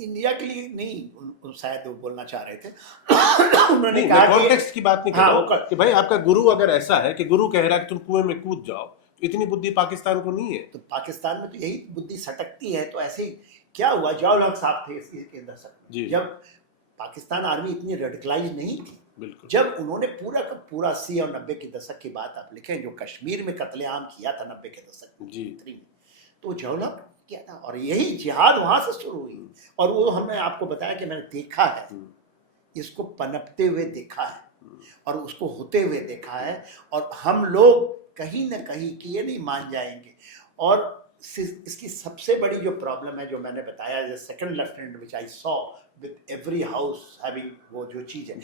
इंडिया के लिए नहीं, शायद वो बोलना चाह रहे थे। उन्होंने कहा कॉन्टेक्स्ट की बात नहीं कर रहा हूं कि भाई आपका गुरु अगर ऐसा है कि गुरु कह रहा है कि तुम कुएं में कूद जाओ, इतनी बुद्धि पाकिस्तान को नहीं है। तो पाकिस्तान में तो यही बुद्धि सटकती है। तो ऐसे ही क्या हुआ, जवाहरलाल साहब थे इसके दशक में, जब पाकिस्तान आर्मी इतनी रेडिकलाइज नहीं थी, बिल्कुल, जब उन्होंने पूरा का पूरा 80 और 90 के दशक की बात आप लिखें, जो कश्मीर में कत्लेआम किया था 90 के दशक में जी, तो जवाहरलाल किया था, और यही जिहाद वहां से शुरू हुई। और वो हमने आपको बताया कि मैंने देखा है, इसको पनपते हुए देखा है, और उसको होते हुए देखा है, और हम लोग कहीं ना कहीं कि ये नहीं मान जाएंगे। और इसकी सबसे बड़ी जो प्रॉब्लम है, जो मैंने बताया, जो second lieutenant which I saw with every house having, वो जो चीज है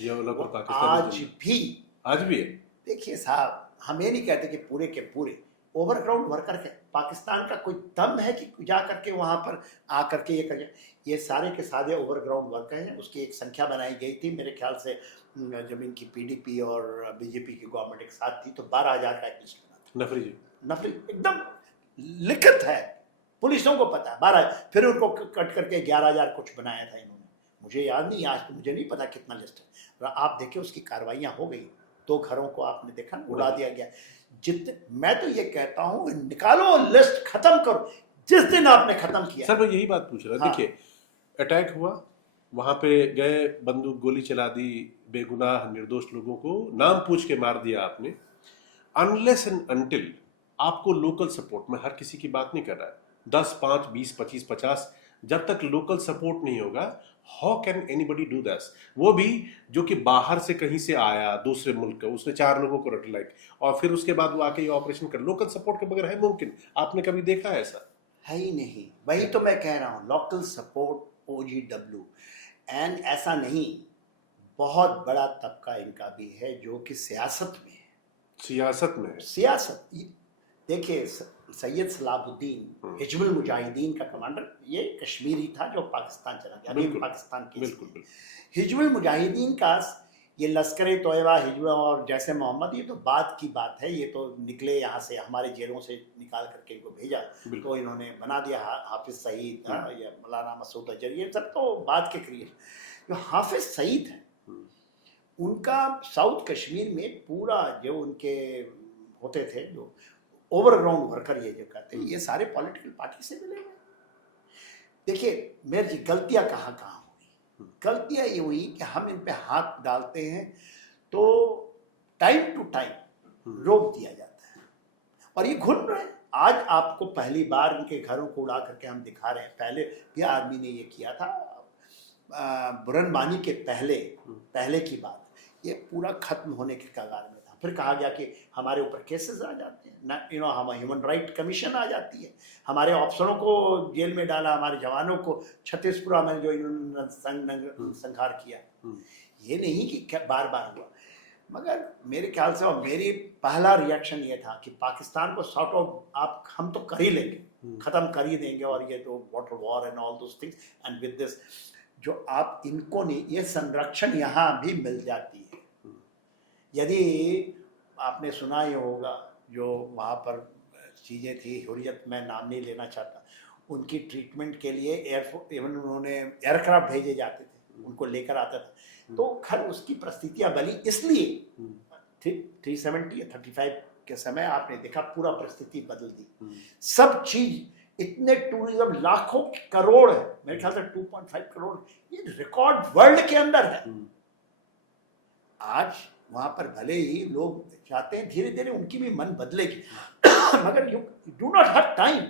आज भी है। देखिए साहब, हम ये नहीं कहते कि पूरे के पूरे, ओवरग्राउंड वर्कर है। पाकिस्तान का कोई दम है कि जा करके वहाँ पर आ करके ये कर, ये सारे के सारे ओवरग्राउंड वर्कर हैं। उसकी एक संख्या बनाई गई थी मेरे ख्याल से, जब इनकी पीडीपी और बीजेपी की गवर्नमेंट एक साथ थी तो 12,000 का एक लिस्ट बना था। नफरी जी, नफरी एकदम लिखित है, पुलिसों को पता है। 12, फिर उनको कट करके 11,000 कुछ बनाया था इन्होंने, मुझे याद नहीं, आज तो मुझे नहीं पता कितना लिस्ट है। आप देखिए उसकी कार्रवाइयाँ हो गई, 2 घरों को आपने देखा उड़ा दिया गया। मैं तो ये कहता हूँ निकालो लिस्ट, खत्म करो। जिस दिन आपने खत्म किया, सर मैं यही बात पूछ रहा। हाँ। देखिए अटैक हुआ, वहां पे गए, बंदूक गोली चला दी, बेगुनाह निर्दोष लोगों को नाम पूछ के मार दिया आपने। अनलेस एंड अनटिल आपको लोकल सपोर्ट, मैं हर किसी की बात नहीं कर रहा, 10, 5, 20, 25, 50, जब तक लोकल सपोर्ट नहीं होगा, how can anybody do that? वो भी जो कि बाहर से कहीं से आया, दूसरे मुल्क का, उसने 4 लोगों को रट लाइक, और फिर उसके बाद वो आके ये ऑपरेशन कर, लोकल सपोर्ट के बगैर है मुमकिन? आपने कभी देखा है ऐसा? है ही नहीं। वही तो मैं कह रहा हूँ, लोकल सपोर्ट, OGW, एंड ऐसा नहीं, बहुत बड़ा तबका इनका भी है जो कि सियासत में है। सियासत में? सियासत देखिए, सैयद सलाहुद्दीन हिजबुल मुजाहिदीन का कमांडर, ये कश्मीरी था जो पाकिस्तान चला गया, अभी पाकिस्तान की। बिल्कुल। हिजबुल मुजाहिदीन का ये लश्कर तोयबा, हिजबुल और जैसे मोहम्मद, ये तो बाद की बात है। ये तो निकले यहाँ से, हमारे जेलों से निकाल करके इनको भेजा, तो इन्होंने बना दिया हाफिज सईद या मौलाना मसूद अजहर, ये सब तो बाद के क्रिएट। जो हाफिज सईद है, उनका साउथ कश्मीर में पूरा जो उनके होते थे, जो ओवरग्राउंड वर्कर ये जो कहते हैं, ये सारे पॉलिटिकल पार्टी से मिले हुए। देखिए मेरे जी, गलतियां कहाँ कहाँ हुई? गलतियां ये हुई कि हम इन पे हाथ डालते हैं तो टाइम टू टाइम रोक दिया जाता है, और ये घुल रहे हैं। आज आपको पहली बार उनके घरों को उड़ा करके हम दिखा रहे हैं। पहले भी आदमी ने ये किया था, बुरनवानी के पहले की बात, ये पूरा खत्म होने के कगार में था। फिर कहा गया कि हमारे ऊपर केसेस आ जाते हैं ना, हम ह्यूमन राइट कमीशन आ जाती है, हमारे ऑफिसरों को जेल में डाला, हमारे जवानों को छत्तीसपुरा में जो इन्होंने संहार किया। ये नहीं कि बार बार हुआ, मगर मेरे ख्याल से, और मेरी पहला रिएक्शन ये था कि पाकिस्तान को सॉर्ट ऑफ हम तो कर ही लेंगे, खत्म कर ही देंगे, और ये तो water war and all those things, and with this जो आप इनको नहीं, ये संरक्षण यहाँ भी मिल जाती है। यदि आपने सुना ही होगा, जो वहाँ पर चीज़ें थी, हुर्रियत, मैं नाम नहीं लेना चाहता, उनकी ट्रीटमेंट के लिए एयरफोर्स, इवन उन्होंने एयरक्राफ्ट भेजे जाते थे, उनको लेकर आता था। तो खैर उसकी परिस्थितियाँ बनी, इसलिए 370 या 35 के समय आपने देखा पूरा परिस्थिति बदल दी। सब चीज, इतने टूरिज्म, लाखों करोड़ है, मेरे ख्याल से 2.5 करोड़, ये रिकॉर्ड वर्ल्ड के अंदर है। आज वहां पर भले ही लोग चाहते हैं धीरे धीरे उनकी भी मन बदलेगी, मगर you do not have time.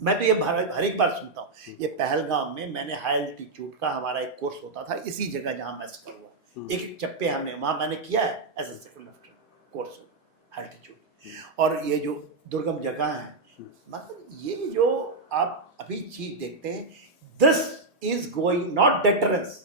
मैं तो ये हर एक बार सुनता हूँ, ये पहलगाम में मैंने हाई एल्टीट्यूड का हमारा एक कोर्स होता था, इसी जगह जहाँ मैं कर हुआ, एक चप्पे हमने वहाँ मैंने किया है as a second course high altitude, और ये जो दुर्गम जगह है, मतलब ये जो आप अभी चीज देखते हैं, this is going not deterrence,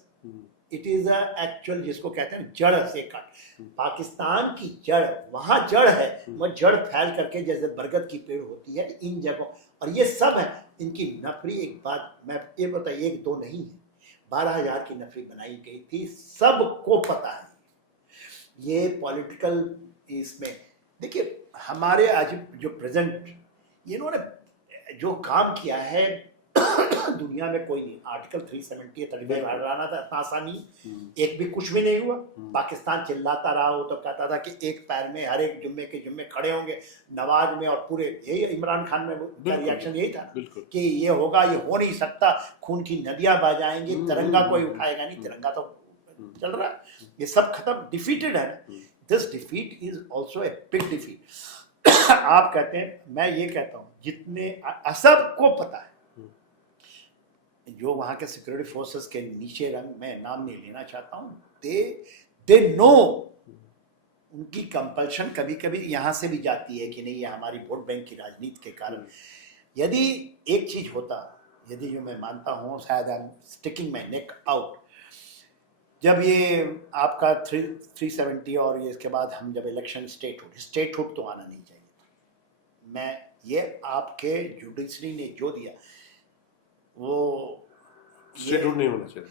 it is actual, जिसको कहते हैं जड़ से काट। पाकिस्तान की जड़, वहां जड़ है, वह जड़ फैल करके जैसे बरगद की पेड़ होती है इन जगहों, और ये सब है इनकी नफरी। एक बात मैं ये बता, 1-2 नहीं है, 12,000 की नफरी बनाई गई थी, सबको पता है। ये पॉलिटिकल इसमें देखिए, हमारे आज जो प्रेजेंट इन्होंने जो काम किया है दुनिया में कोई नहीं। आर्टिकल 370 35 हटाना था इतना आसानी, एक भी कुछ भी नहीं हुआ। पाकिस्तान चिल्लाता रहा, वो तो कहता था कि एक पैर में हर एक जुम्मे के जुम्मे खड़े होंगे, नवाज में और पूरे, यही इमरान खान में रिएक्शन यही था कि ये होगा, ये हो नहीं सकता, खून की नदियां बह जाएंगी, तिरंगा कोई उठाएगा नहीं, तिरंगा तो चल रहा है, ये सब खत्म, डिफीटेड है। This defeat is also a big defeat. आप कहते हैं, मैं ये कहता हूँ, जितने सबको पता है, जो वहाँ के सिक्योरिटी फोर्सेस के नीचे रंग, मैं नाम नहीं लेना चाहता हूँ, दे नो, उनकी कंपल्शन कभी कभी यहाँ से भी जाती है कि नहीं, ये हमारी वोट बैंक की राजनीति के कारण। यदि एक चीज होता, यदि जो मैं मानता हूँ, शायद I am sticking my neck out, जब ये आपका 370 और ये इसके बाद हम जब इलेक्शन स्टेटहुड तो आना नहीं चाहिए, मैं ये आपके जुडिशरी ने जो दिया वो स्टेटहुड नहीं होना चाहिए।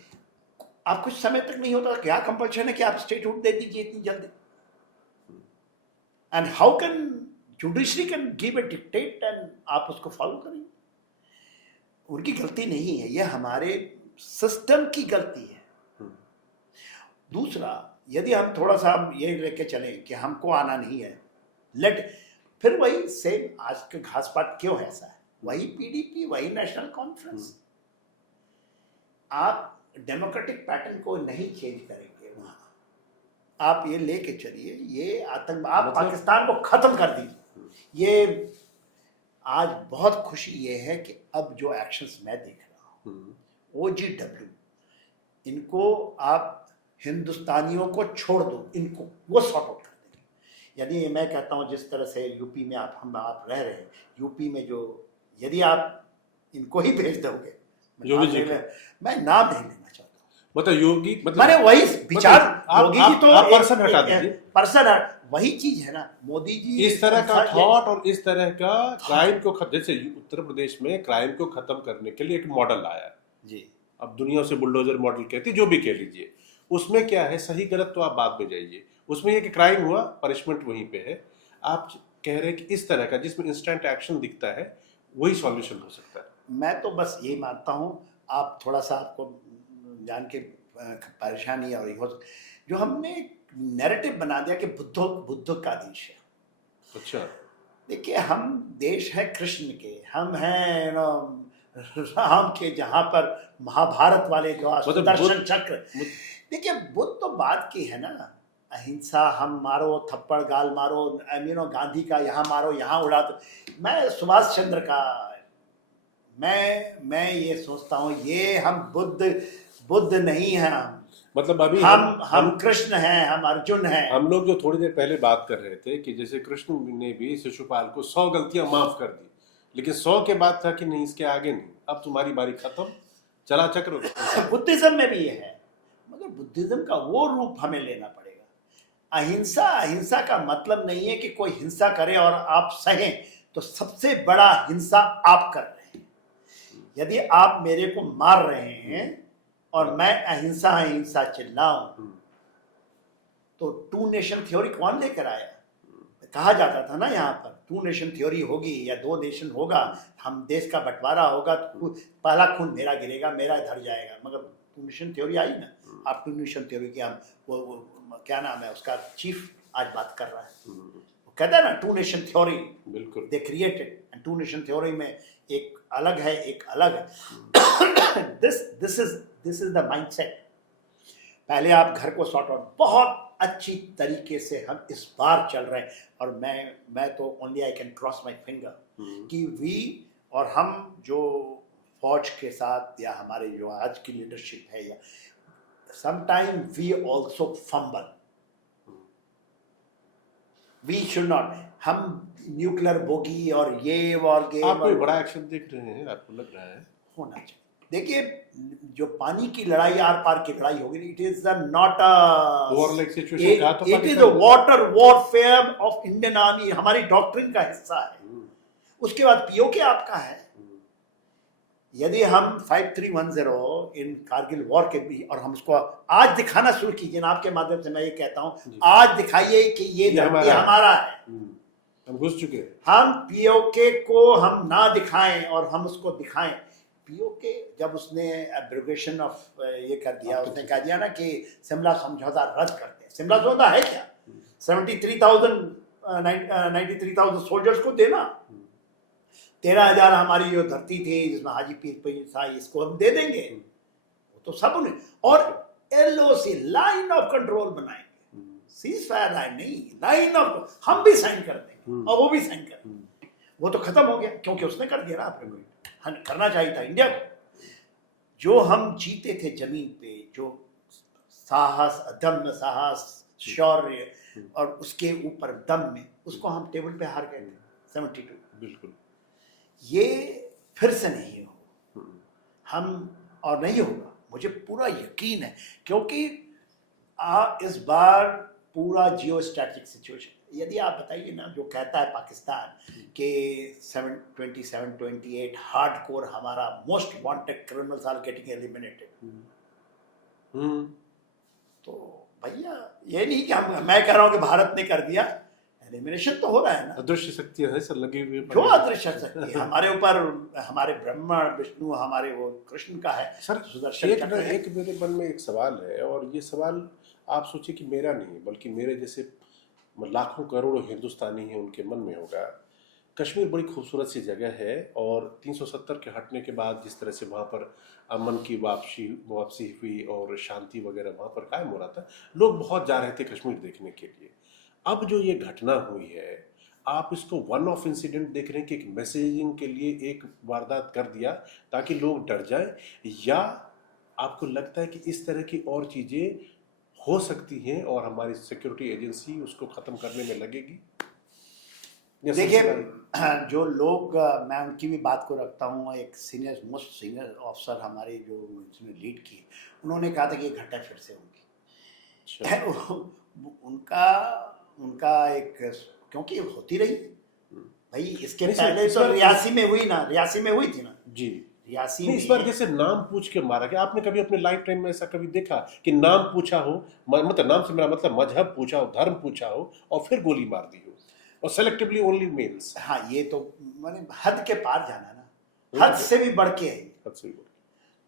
आप कुछ समय तक नहीं होता, क्या कंपल्शन है कि आप स्टेटहुड दे दीजिए इतनी जल्दी? And how can judiciary can give a dictate and आप उसको फॉलो करेंगे? उनकी गलती नहीं है, ये हमारे सिस्टम की गलती है। दूसरा, यदि हम थोड़ा सा ये लेके चलें कि हमको आना नहीं है, फिर वही सेम आज के घास पात क्यों है ऐसा है, वही पीडीपी, वही नेशनल कॉन्फ्रेंस। आप डेमोक्रेटिक पैटर्न को नहीं चेंज करेंगे वहां, आप ये लेके चलिए, ये आतंकवाद, आप पाकिस्तान को खत्म कर दीजिए। ये आज बहुत खुशी ये है कि अब जो एक्शंस मैं देख रहा हूँ, OGW, इनको आप हिंदुस्तानियों को छोड़ दो, इनको वो सॉर्ट आउट कर देंगे। यदि मैं कहता हूँ जिस तरह से यूपी में आप रह रहे हैं, यूपी में जो यदि आप इनको ही भेज दोगे, मैं नाम नहीं लेना चाहता, मतलब योगी, मतलब मैंने वही विचार, योगी जी तो आप पर्सन हटा दीजिए, पर्सन वही चीज है ना। मोदी जी इस तरह का थॉट और इस तरह का क्राइम को जैसे उत्तर प्रदेश में क्राइम को खत्म करने के लिए एक मॉडल आया जी, अब दुनिया से बुलडोजर मॉडल कहती, जो भी कह लीजिए, उसमें क्या है, सही गलत तो आप बाद में जाइए, उसमें ये कि क्राइम हुआ, पनिशमेंट वहीं पे है। आप कह रहे हैं कि इस तरह का जिसमें इंस्टेंट एक्शन दिखता है वही सॉल्यूशन हो सकता है। मैं तो बस यही मानता हूँ। आप थोड़ा सा, आपको जान के परेशानी और जो हमने नैरेटिव बना दिया कि बुद्ध का देश है। अच्छा, देखिए, हम देश है कृष्ण के, हम हैं राम के, जहाँ पर महाभारत वाले जो सुदर्शन चक्र। देखिए, बुद्ध तो बात की है ना, अहिंसा, हम मारो, थप्पड़ गाल मारो, गांधी का यहाँ मारो, यहाँ उड़ा दो। मैं सुभाष चंद्र का, मैं ये सोचता हूँ, ये हम बुद्ध नहीं है, मतलब अभी हम कृष्ण हैं, हम अर्जुन हैं। हम लोग जो थोड़ी देर पहले बात कर रहे थे कि जैसे कृष्ण ने भी शिशुपाल को 100 गलतियां माफ कर दी, लेकिन 100 के बाद था कि नहीं, इसके आगे नहीं, अब तुम्हारी बारी खत्म, चला चक्र। बुद्धिज्म में भी ये है, मगर बुद्धिज्म का वो रूप हमें लेना पड़ेगा। अहिंसा का मतलब नहीं है कि कोई हिंसा करे और आप सहें, तो सबसे बड़ा हिंसा आप कर रहे हैं। यदि आप मेरे को मार रहे हैं और मैं अहिंसा चिल्लाऊं, तो 2 नेशन थ्योरी कौन लेकर आया? कहा जाता था ना, यहाँ पर 2 नेशन थ्योरी होगी या 2 नेशन होगा, हम देश का बंटवारा होगा, तो पहला खून मेरा गिरेगा, मेरा इधर जाएगा। मगर 2 नेशन थ्योरी आई ना, आप 2 नेशन थ्योरी की, हम वो क्या नाम है उसका, चीफ आज बात कर रहा है, वो कहता है ना 2 नेशन थ्योरी, बिल्कुल, they created, and 2 nation theory में एक अलग है, एक अलग है। This is the mindset. पहले आप घर को सॉर्ट आउट, बहुत अच्छी तरीके से हम इस बार चल रहे हैं, और मैं तो only I can cross my finger कि वी और हम जो फौज के साथ, या हमारे जो आज की लीडरशिप है, या sometime we also fumble, we should not, हम न्यूक्लियर बोगी और ये और गेम, आप कोई बड़ा एक्शन देख रहे हैं, आपको लग रहा है होना चाहिए। देखिए, जो पानी की लड़ाई, आर पार की लड़ाई होगी, it is not a warlike situation, it is a water warfare of Indian army, हमारी डॉक्ट्रिन का हिस्सा है। उसके बाद पीओके आपका है। यदि हम 5310 इन कारगिल वॉर के भी, और हम उसको आज दिखाना शुरू कीजिए ना, आपके माध्यम से मैं ये कहता हूं, आज दिखाइए कि ये हमारा है, हम घुस चुके हैं। हम पीओके को हम ना दिखाएं और हम उसको दिखाएं। पीओके जब उसने एब्रोगेशन ऑफ ये कर दिया, उसने कह दिया ना कि शिमला समझौता रद्द करते हैं। शिमला समझौता है क्या? 93,000 सोल्जर्स को देना, 13,000 हमारी जो धरती थी जिसमें हाजी पीर था, इसको हम दे देंगे, वो तो सब उन्हें, और LOC, लाइन ऑफ कंट्रोल बनाएंगे, सीज फायर लाइन नहीं, लाइन ऑफ, हम भी साइन कर देंगे और वो भी साइन कर देंगे। वो तो खत्म हो गया, क्योंकि उसने कर दिया ना, आपने करना चाहिए था इंडिया को। जो हम जीते थे जमीन पे, जो साहस, अदम्य साहस, शौर्य, और उसके ऊपर दम में, उसको हम टेबल पे हार गए थे 72। बिल्कुल, ये फिर से नहीं हो, हम, और नहीं होगा, मुझे पूरा यकीन है, क्योंकि इस बार पूरा जियो स्ट्रैटेजिक सिचुएशन, यदि आप बताइए ना, जो कहता है पाकिस्तान कि 27-28 हार्डकोर हमारा most wanted criminals are getting eliminated, तो भैया ये नहीं कि मैं कह रहा हूँ कि भारत ने कर दिया, एलिमिनेशन तो हो रहा है ना। अदृश्य शक्तियां हैं सर लगी हुई जो अदृश्य शक्ति है हमारे ऊपर, हमारे ब्रह्मा विष्णु, हमारे वो कृष्ण का है सर। सुदर्शन एक चक्र है। एक मेरे मन में एक सवाल है, और ये सवाल आप सोचिए कि मेरा नहीं बल्कि मेरे जैसे लाखों करोड़ों हिंदुस्तानी हैं उनके मन में होगा। कश्मीर बड़ी खूबसूरत सी जगह है, और 370 के हटने के बाद जिस तरह से वहाँ पर अमन की वापसी हुई और शांति वगैरह वहाँ पर कायम हो रहा था, लोग बहुत जा रहे थे कश्मीर देखने के लिए। अब जो ये घटना हुई है, आप इसको वन ऑफ इंसिडेंट देख रहे हैं कि एक मैसेजिंग के लिए एक वारदात कर दिया ताकि लोग डर जाएं, या आपको लगता है कि इस तरह की और चीजें हो सकती हैं और हमारी सिक्योरिटी एजेंसी उसको खत्म करने में लगेगी? देखिए, जो लोग, मैं उनकी भी बात को रखता हूँ, एक मोस्ट सीनियर ऑफिसर हमारे जो इसने लीड की, उन्होंने कहा था कि ये घटना फिर से होगी। उनका एक, क्योंकि होती रही भाई, इसके पहले तो रियासी में हुई ना, रियासी में हुई थी ना जी, रियासी में। इस बार जैसे नाम पूछ के मारा गया, आपने कभी अपने लाइफ टाइम में ऐसा कभी देखा कि नाम पूछा हो, मतलब नाम से मेरा मतलब मजहब पूछा हो, धर्म पूछा हो और फिर गोली मार दी हो, और सेलेक्टिवली ओनली मेल्स? हाँ, ये तो मैंने हद के पार जाना ना, हद से भी बढ़ के है। हद से भी बढ़ के।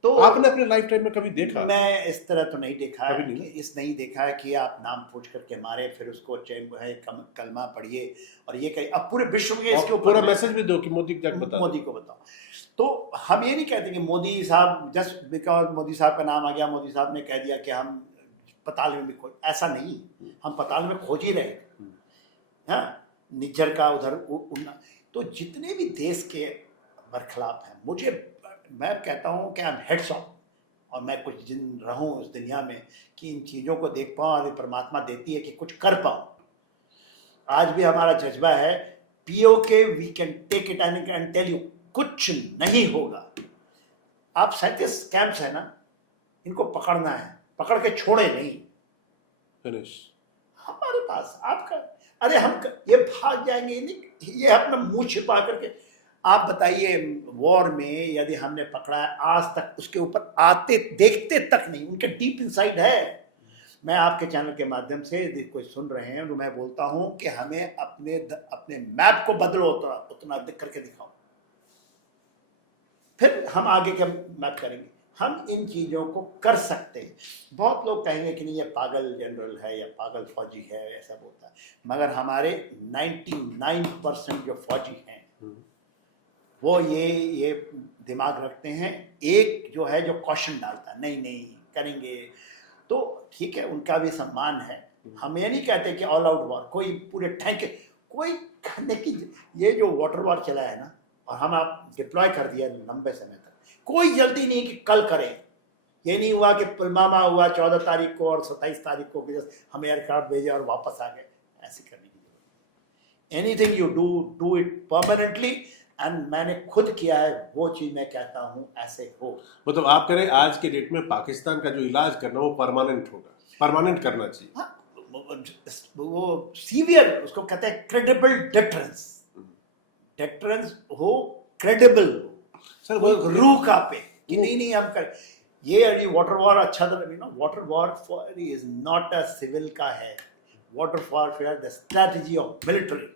तो आपने अपने लाइफ टाइम में कभी देखा? मैं इस तरह तो नहीं देखा है, नहीं। नहीं देखा है कि आप नाम पूछ करके मारे, फिर उसको कलमा पढ़िए और ये कहीं, अब पूरे विश्व में इसके ऊपर पूरा मैसेज भी दो कि मोदी को बताओ। तो हम ये नहीं कहते कि मोदी साहब, जस्ट बिकॉज मोदी साहब का नाम आ गया, मोदी साहब ने कह दिया कि हम पताल में भी खोज, ऐसा नहीं, हम पताल में खोज ही रहे। हाँ, निज्जर का उधर उड़ना, तो जितने भी देश के बरखिलाफ हैं, मैं कहता हूँ कि आई एम हेड्स ऑफ, और मैं कुछ दिन रहूँ उस दुनिया में कि इन चीज़ों को देख पाऊँ, और परमात्मा देती है कि कुछ कर पाऊँ। आज भी हमारा जज्बा है, PoK we can take it and tell you, कुछ नहीं होगा। आप 37 कैंप्स है ना, इनको पकड़ना है, पकड़ के छोड़े नहीं। फिनिश हमारे पास आपका, अरे हम ये भाग जाएंगे नहीं, ये अपना मुंह छिपा करके। आप बताइए, वॉर में यदि हमने पकड़ा है, आज तक उसके ऊपर आते देखते तक नहीं, उनके डीप इनसाइड है। मैं आपके चैनल के माध्यम से यदि कोई सुन रहे हैं तो मैं बोलता हूं कि हमें अपने मैप को बदलो, उतना करके दिखाओ, फिर हम आगे का मैप करेंगे। हम इन चीज़ों को कर सकते हैं। बहुत लोग कहेंगे कि नहीं, ये पागल जनरल है या पागल फौजी है, ऐसा बोलता है, मगर हमारे 99% जो फौजी हैं वो ये दिमाग रखते हैं। एक जो है जो कॉशन डालता है, नहीं नहीं करेंगे, तो ठीक है, उनका भी सम्मान है। हम ये नहीं कहते कि ऑल आउट वॉर, कोई पूरे ठेके कोई करने की, ये जो वाटर वॉर चला है ना, और हम आप डिप्लॉय कर दिया लंबे समय तक, कोई जल्दी नहीं कि कल करें। ये नहीं हुआ कि पुलवामा हुआ 14 तारीख को और 27 तारीख को हम एयरक्राफ्ट भेजे और वापस आ गए, ऐसे करने की जरूरत नहीं। Anything you do it permanently, and मैंने खुद किया है वो चीज, मैं कहता हूं ऐसे हो। मतलब आप करें, आज के डेट में पाकिस्तान का जो इलाज करना वो परमानेंट होगा, परमानेंट करना चाहिए। हाँ, वो सीवियर, उसको कहते हैं क्रेडिबल डेटरेंस, डेटरेंस हो, क्रेडिबल सर, वो रूह का पे कि नहीं हम कर ये वाटर वॉर। अच्छा था, water war is not a civil का है, water warfare the strategy of military.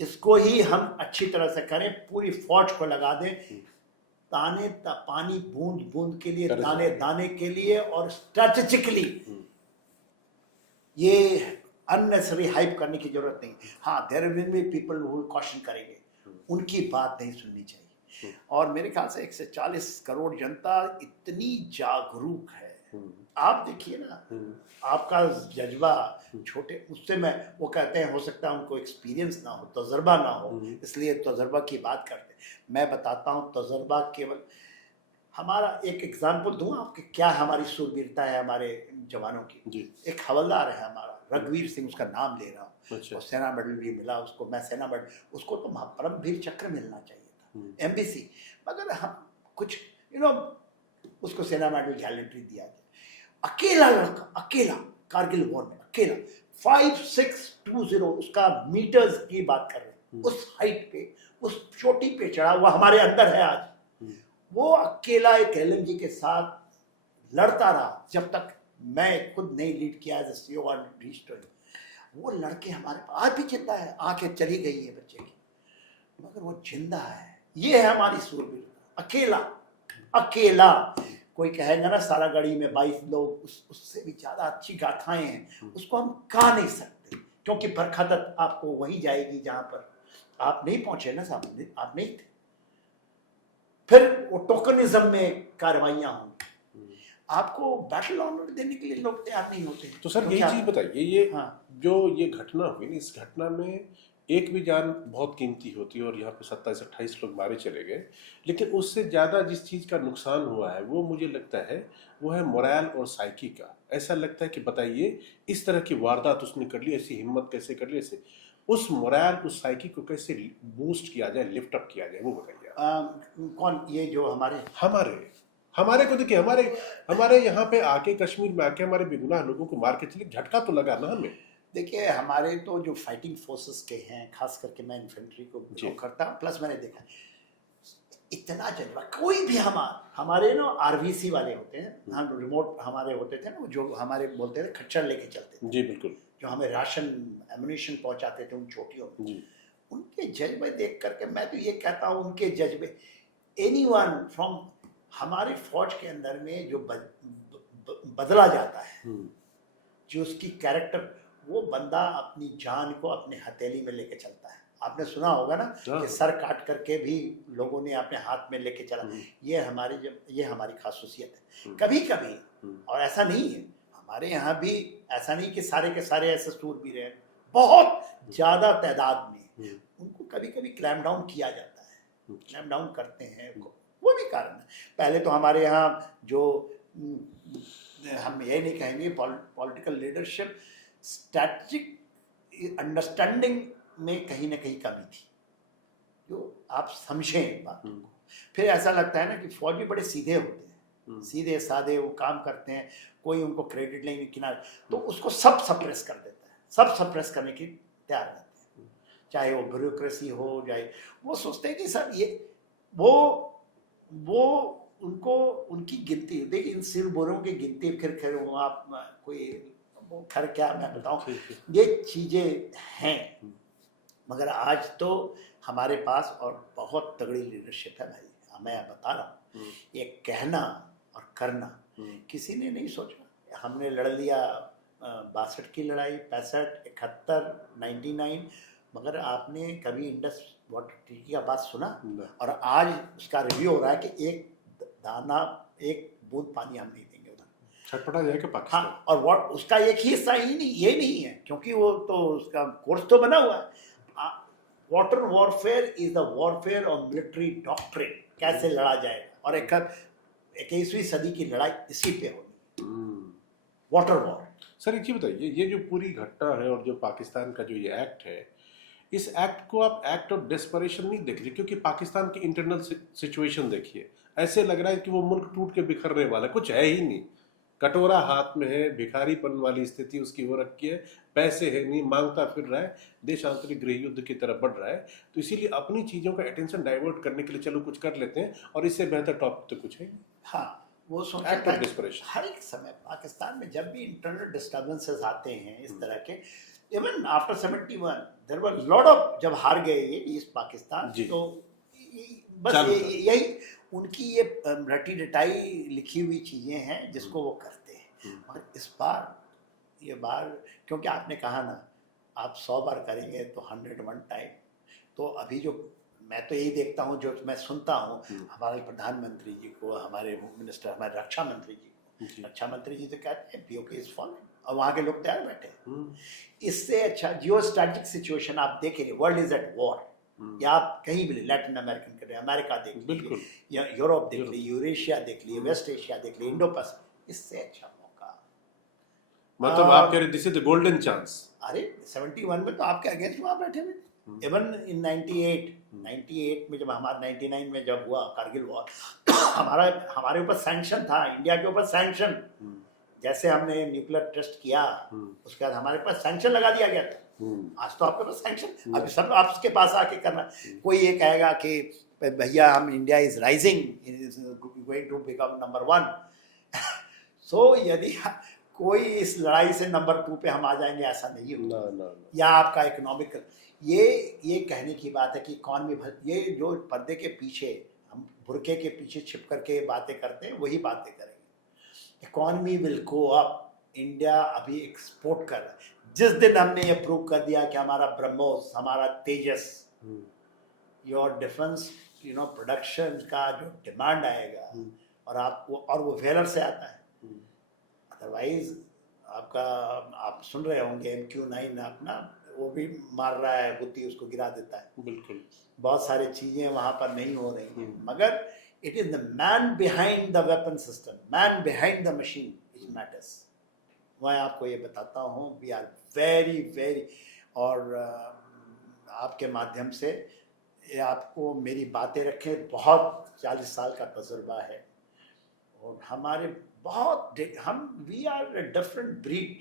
इसको ही हम अच्छी तरह से करें, पूरी फौज को लगा दें, पानी बूंद बूंद के लिए, दाने दाने के लिए, और स्ट्रेटेजिकली ये अननेसेसरी हाइप करने की जरूरत नहीं। हाँ, there will be people who question करेंगे, उनकी बात नहीं सुननी चाहिए। और मेरे ख्याल से 140 करोड़ जनता इतनी जागरूक है। आप देखिए ना, आपका जज्बा छोटे, उससे मैं, वो कहते हैं हो सकता है उनको एक्सपीरियंस ना हो, तजर्बा ना हो, इसलिए तजर्बा की बात करते हैं। मैं बताता हूँ, तजर्बा केवल हमारा, एक एग्जाम्पल दूँ आपके, क्या हमारी सूरबीरता है हमारे जवानों की। एक हवलदार है हमारा, रघुवीर सिंह, उसका नाम ले रहा हूँ, और सेना मेडल भी मिला उसको। मैं सेना मेडल, उसको तो परमवीर चक्र मिलना चाहिए था, एमबीसी, मगर हम कुछ उसको सेना मेडल गैलेंट्री दिया गया। अकेला लड़का, अकेला कारगिल वॉर में अकेला 5620 उसका मीटर्स की बात कर रहे हैं, उस हाइट पे, उस चोटी पे चढ़ा हुआ हमारे अंदर है आज। वो अकेला एक एलएमजी के साथ लड़ता रहा जब तक मैं खुद नहीं लीड किया एज सीओ और रीच्ड। वो लड़के हमारे पास आज भी जिंदा है, आंखें चली गई है बच्चे की मगर वो जिंदा है। ये है हमारी सूरबीरता, अकेला अकेला। कोई कहेगा ना सारा गढ़ी में 22 लोग, उससे भी ज्यादा अच्छी गाथाएं हैं, उसको हम गा नहीं सकते क्योंकि बरखदत आपको वहीं जाएगी जहां पर आप नहीं पहुंचे ना साहब, आप नहीं थे। फिर वो टोकनिज्म में कार्रवाइयां होंगी, आपको बैटल ऑनर देने के लिए लोग तैयार नहीं होते। तो सर यही चीज बताइए, ये जो ये घटना हुई ना, इस घटना में एक भी जान बहुत कीमती होती है और यहाँ पे 27-28 लोग मारे चले गए, लेकिन उससे ज्यादा जिस चीज का नुकसान हुआ है वो मुझे लगता है वो है मोरल और साइकी का। ऐसा लगता है कि बताइए इस तरह की वारदात उसने कर ली, ऐसी हिम्मत कैसे कर ली, ऐसे उस मोरल उस साइकी को कैसे बूस्ट किया जाए, लिफ्ट अप किया जाए, वो बताइए। कौन ये जो हमारे को देखिए, हमारे यहाँ पे आके कश्मीर में आके हमारे बेगुनाह लोगों को मार के चले, झटका तो लगा ना हमें। देखिए हमारे तो जो फाइटिंग फोर्सेस के हैं, खास करके मैं इन्फेंट्री को बिलोंग करता हूँ, प्लस मैंने देखा इतना जज्बा कोई भी हमारे ना आरवीसी वाले होते हैं, हम रिमोट हमारे होते थे ना, जो हमारे बोलते थे खच्चर लेके चलते थे, जी बिल्कुल, जो हमें राशन एमुनिशन पहुंचाते थे उन चोटियों में, उनके जज्बे देख करके मैं तो ये कहता हूँ, उनके जज्बे एनीवन फ्रॉम हमारे फौज के अंदर में जो बदला जाता है, जो उसकी कैरेक्टर, वो बंदा अपनी जान को अपने हथेली में लेके चलता है। आपने सुना होगा ना कि सर काट करके भी लोगों ने अपने हाथ में लेके चला, ये हमारी खासूसियत है। कभी कभी, और ऐसा नहीं है हमारे यहाँ भी, ऐसा नहीं कि सारे के सारे ऐसे सूरबीर हैं, बहुत ज्यादा तादाद में उनको कभी कभी क्लैम डाउन किया जाता है, क्लैम डाउन करते हैं, वो भी कारण है। पहले तो हमारे यहाँ जो हम ये नहीं कहेंगे पॉलिटिकल लीडरशिप, स्ट्रैटेजिक अंडरस्टैंडिंग में कहीं ना कहीं कमी थी, जो आप समझें बात को। फिर ऐसा लगता है ना कि फौजी बड़े सीधे होते हैं, सीधे साधे वो काम करते हैं, कोई उनको क्रेडिट नहीं किनारे, तो उसको सब सप्रेस कर देता है, सब सप्रेस करने की तैयार रहते हैं, चाहे वो ब्यूरोक्रेसी हो, चाहे वो सोचते हैं कि सर ये वो उनको उनकी गिनती, देखिए इन सिर बोरों की गिनती, फिर वो आप कोई खैर क्या मैं बताऊं, ये चीजें हैं। मगर आज तो हमारे पास और बहुत तगड़ी लीडरशिप है भाई, मैं बता रहा हूँ, ये कहना और करना किसी ने नहीं सोचा। हमने लड़ लिया 62 की लड़ाई, 65, 71, 99, मगर आपने कभी इंडस वाटर ट्रीटी का बात सुना? और आज उसका रिव्यू हो रहा है कि एक दाना, एक बूंद पानी हम नहीं देंगे उधर, छटपटा जाएगा पाकिस्तान। हाँ, और उसका एक ही हिस्सा ही नहीं, ये नहीं है, क्योंकि वो तो उसका कोर्स तो बना हुआ है। Water warfare is the warfare of military doctrine, कैसे लड़ा जाएगा, और 21वीं सदी की लड़ाई इसी पे होगी, वाटर वॉर। सर एक चीज बताइए, ये जो पूरी घटना है और जो पाकिस्तान का जो ये एक्ट है, इस एक्ट को आप एक्ट ऑफ डेस्परेशन नहीं देख रहे, क्योंकि पाकिस्तान की इंटरनल सिचुएशन देखिए, ऐसे लग रहा है कि वो मुल्क टूट के बिखरने वाला, कुछ है ही नहीं, कटोरा हाथ में है, भिखारीपन वाली स्थिति उसकी हो रखी है, पैसे है नहीं, मांगता फिर रहा है, देश आंतरिक गृह युद्ध की तरफ बढ़ रहा है। तो इसीलिए अपनी चीजों का अटेंशन डाइवर्ट करने के लिए चलो कुछ कर लेते हैं, और इससे बेहतर टॉपिक तो कुछ है। हाँ, वो एक्ट ऑफ डेस्परेशन। हर एक समय पाकिस्तान में जब भी इंटरनल डिस्टर्बेंसेस आते हैं इस तरह के, even after 71 there were lot of, जब हार गए ये ईस्ट पाकिस्तान, तो बस यही उनकी ये रटी रटाई लिखी हुई चीजें हैं जिसको वो करते हैं। और इस बार क्योंकि आपने कहा ना, आप 100 बार करेंगे तो 101 टाइम, तो अभी जो मैं तो यही देखता हूँ, जो मैं सुनता हूँ हमारे प्रधानमंत्री जी को, हमारे मिनिस्टर, हमारे रक्षा मंत्री जी को, रक्षा मंत्री जी तो कहते हैं पीओके इज फॉलोइंग, और वहाँ के लोग तैयार बैठे। इससे अच्छा जियो स्ट्रैटेजिक सिचुएशन आप देखेंगे, वर्ल्ड इज एट वॉर, या आप कहीं भी लैटिन अमेरिकन कर अमेरिका देख लीजिए, या यूरोप देख लीजिए, यूरेशिया देख लीजिए, वेस्ट एशिया देख लीजिए, इंडो पैसिफिक, इससे अच्छा मौका, मतलब आप कह रहे this is the golden chance. अरे 71 में तो आपके अगेंस्ट वहां बैठे हुए, इवन इन 98 में, जब हमारा 99 में जब हुआ कारगिल वॉर, हमारे ऊपर सैंक्शन था, इंडिया के ऊपर सैंक्शन, जैसे हमने न्यूक्लियर टेस्ट किया, उसके बाद हमारे पास सैंक्शन लगा दिया गया था। आज तो आपके पास सैंक्शन, अभी सब आपके पास आके करना। कोई ये कहेगा कि भैया हम India is rising, going to become number 1। So यदि कोई इस लड़ाई से नंबर 2 पे हम आ जाएंगे, ऐसा नहीं होगा। या आपका इकोनॉमिक, ये कहने की बात है कि इकॉनमी, ये जो पर्दे के पीछे हम बुरके के पीछे छिप करके बातें करते हैं, वही बातें करेंगे। Economy will go up. India अभी एक्सपोर्ट कर रहा है। जिस दिन हमने ये प्रूव कर दिया कि हमारा ब्रह्मोस, हमारा तेजस, योर डिफेंस प्रोडक्शन का जो डिमांड आएगा, और वो वेलर से आता है। अदरवाइज आपका, आप सुन रहे होंगे MQ9 अपना वो भी मार रहा है, हुती उसको गिरा देता है। बिल्कुल, बहुत सारी चीजें वहां पर नहीं हो रही हैं, मगर it is the man behind the weapon system, man behind the machine is matters. मैं आपको ये बताता हूँ, वी आर वेरी वेरी, और आपके माध्यम से ये आपको मेरी बातें रखें, बहुत 40 साल का तजुर्बा है, और हमारे बहुत, हम we are a different breed.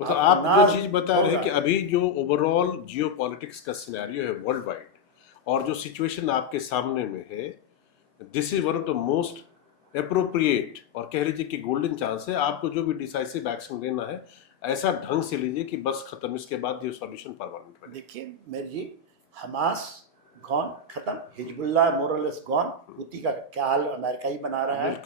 मतलब आप जो चीज बता रहे हैं कि अभी जो ओवरऑल जियो पॉलिटिक्स का सिनेरियो है वर्ल्ड वाइड, और जो सिचुएशन आपके सामने में है, this is one of the most appropriate, और कह लीजिए कि गोल्डन चांस है। आपको जो भी डिसाइसिव एक्शन लेना है, ऐसा ढंग से लीजिए कि बस खत्म, इसके बाद ये सॉल्यूशन परमानेंट बने। देखिए मेरे जी, हमास गॉन, खत्म, हिजबुल्लाह मोरलेस गॉन, हुती का क्या हाल अमेरिका ही बना रहा है।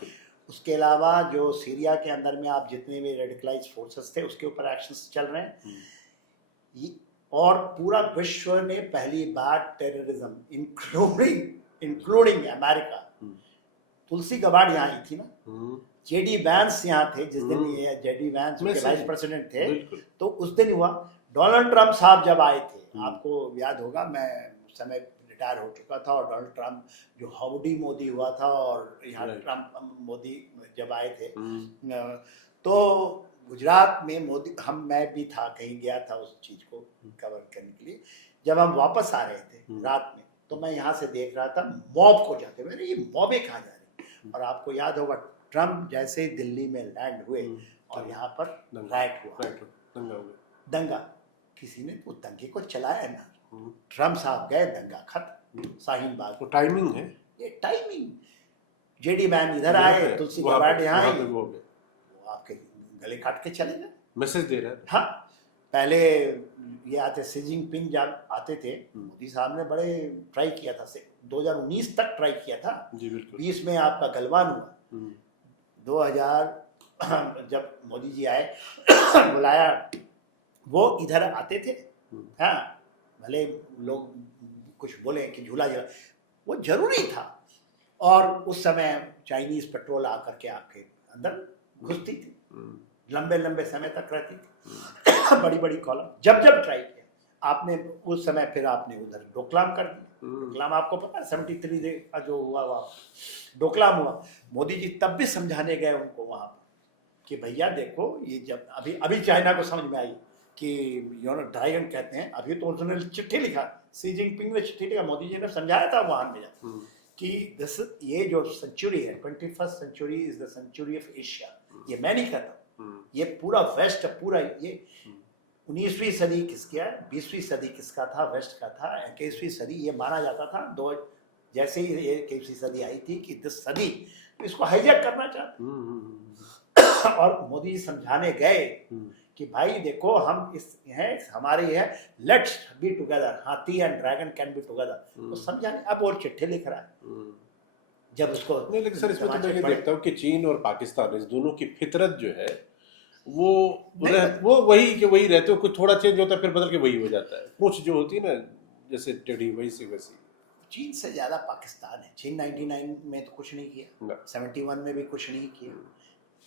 उसके अलावा जो सीरिया के अंदर में आप जितने भी रेडिकलाइज फोर्सेस थे, उसके ऊपर एक्शंस चल रहे हैं। और पूरा विश्व ने पहली बार टेररिज्म, इंक्लूडिंग अमेरिका, तुलसी गबार्ड यहाँ आई थी ना, जेडी वैंस यहाँ थे जिस दिन, ये जेडी वैंस वाइस प्रेसिडेंट थे, तो उस दिन हुआ। डोनाल्ड ट्रंप साहब जब आए थे, आपको याद होगा, मैं उस समय रिटायर हो चुका था, और डोनाल्ड ट्रंप जो हाउडी मोदी हुआ था, और यहाँ ट्रंप मोदी जब आए थे, तो गुजरात में मोदी, मैं भी था, कहीं गया था उस चीज को कवर करने के लिए। जब हम वापस आ रहे थे रात में, तो मैं यहाँ से देख रहा था मॉब को जाते हुए, ये मॉबें कहाँ जा रही। और आपको याद होगा, ट्रंप जैसे ही दिल्ली में लैंड हुए और यहाँ पर राइट हुआ, दंगा, किसी ने वो दंगे को चलाया ना, ट्रंप साहब गए, दंगा खत्म, शाहीन बाग। तो टाइमिंग है, ये टाइमिंग। जेडी वैन इधर आए, तुलसी गबार्ड यहाँ आई, वो आपके गले काट के चले गए, मैसेज दे रहा है। हाँ, पहले ये आते, शी जिनपिंग जब आते थे, मोदी साहब ने बड़े ट्राई किया था, 2019 तक ट्राई किया था जी, बिल्कुल। 20 में आपका गलवान हुआ, 2000 जब मोदी जी आए बुलाया, वो इधर आते थे। हाँ, भले लोग कुछ बोले कि झूला झूला, वो जरूरी था। और उस समय चाइनीज पेट्रोल आकर के आपके अंदर घुसती थी, लंबे लंबे समय तक रहती थी, बड़ी बड़ी कॉलम। जब जब ट्राई किया आपने, उस समय फिर आपने उधर डोकलाम कर दिया। डोकलाम आपको पता है, 73 का जो हुआ वहाँ डोकलाम हुआ, मोदी जी तब भी समझाने गए उनको वहाँ पर कि भैया देखो, ये जब अभी चाइना को समझ में आई कि ड्रैगन कहते हैं, अभी तो उन्होंने चिट्ठी लिखा, शी जिनपिंग ने चिट्ठी लिखा, मोदी जी ने समझाया था वहां में जाकर कि ये जो सेंचुरी है, 21st century is the century of Asia. ये मैं नहीं कहता, ये पूरा वेस्ट, पूरा ये 19वीं सदी किसका है, 20वीं सदी किसका था, वेस्ट का था। 21वीं सदी ये माना जाता था, जैसे ही ये 21वीं सदी आई थी कि दिस सदी इसको हाईजैक करना चाहते और मोदी जी समझाने गए कि भाई देखो, हम इस हैं, हमारे है, लेट्स बी टुगेदर, हाथी and dragon can be together. तो समझाने, अब और चिट्ठी लिख रहा है जब उसको नहीं, लेकिन सर इसमें तो मैं देखता हूँ कि चीन और पाकिस्तान, इस दोनों की फितरत जो है वो वही के वही रहते हो, कुछ थोड़ा चेंज होता है फिर बदल के वही हो जाता है, कुछ जो होती है ना जैसे टेढ़ी वही से वैसी। चीन से ज्यादा पाकिस्तान है। चीन 99 में तो कुछ नहीं किया, 71 में भी कुछ नहीं किया,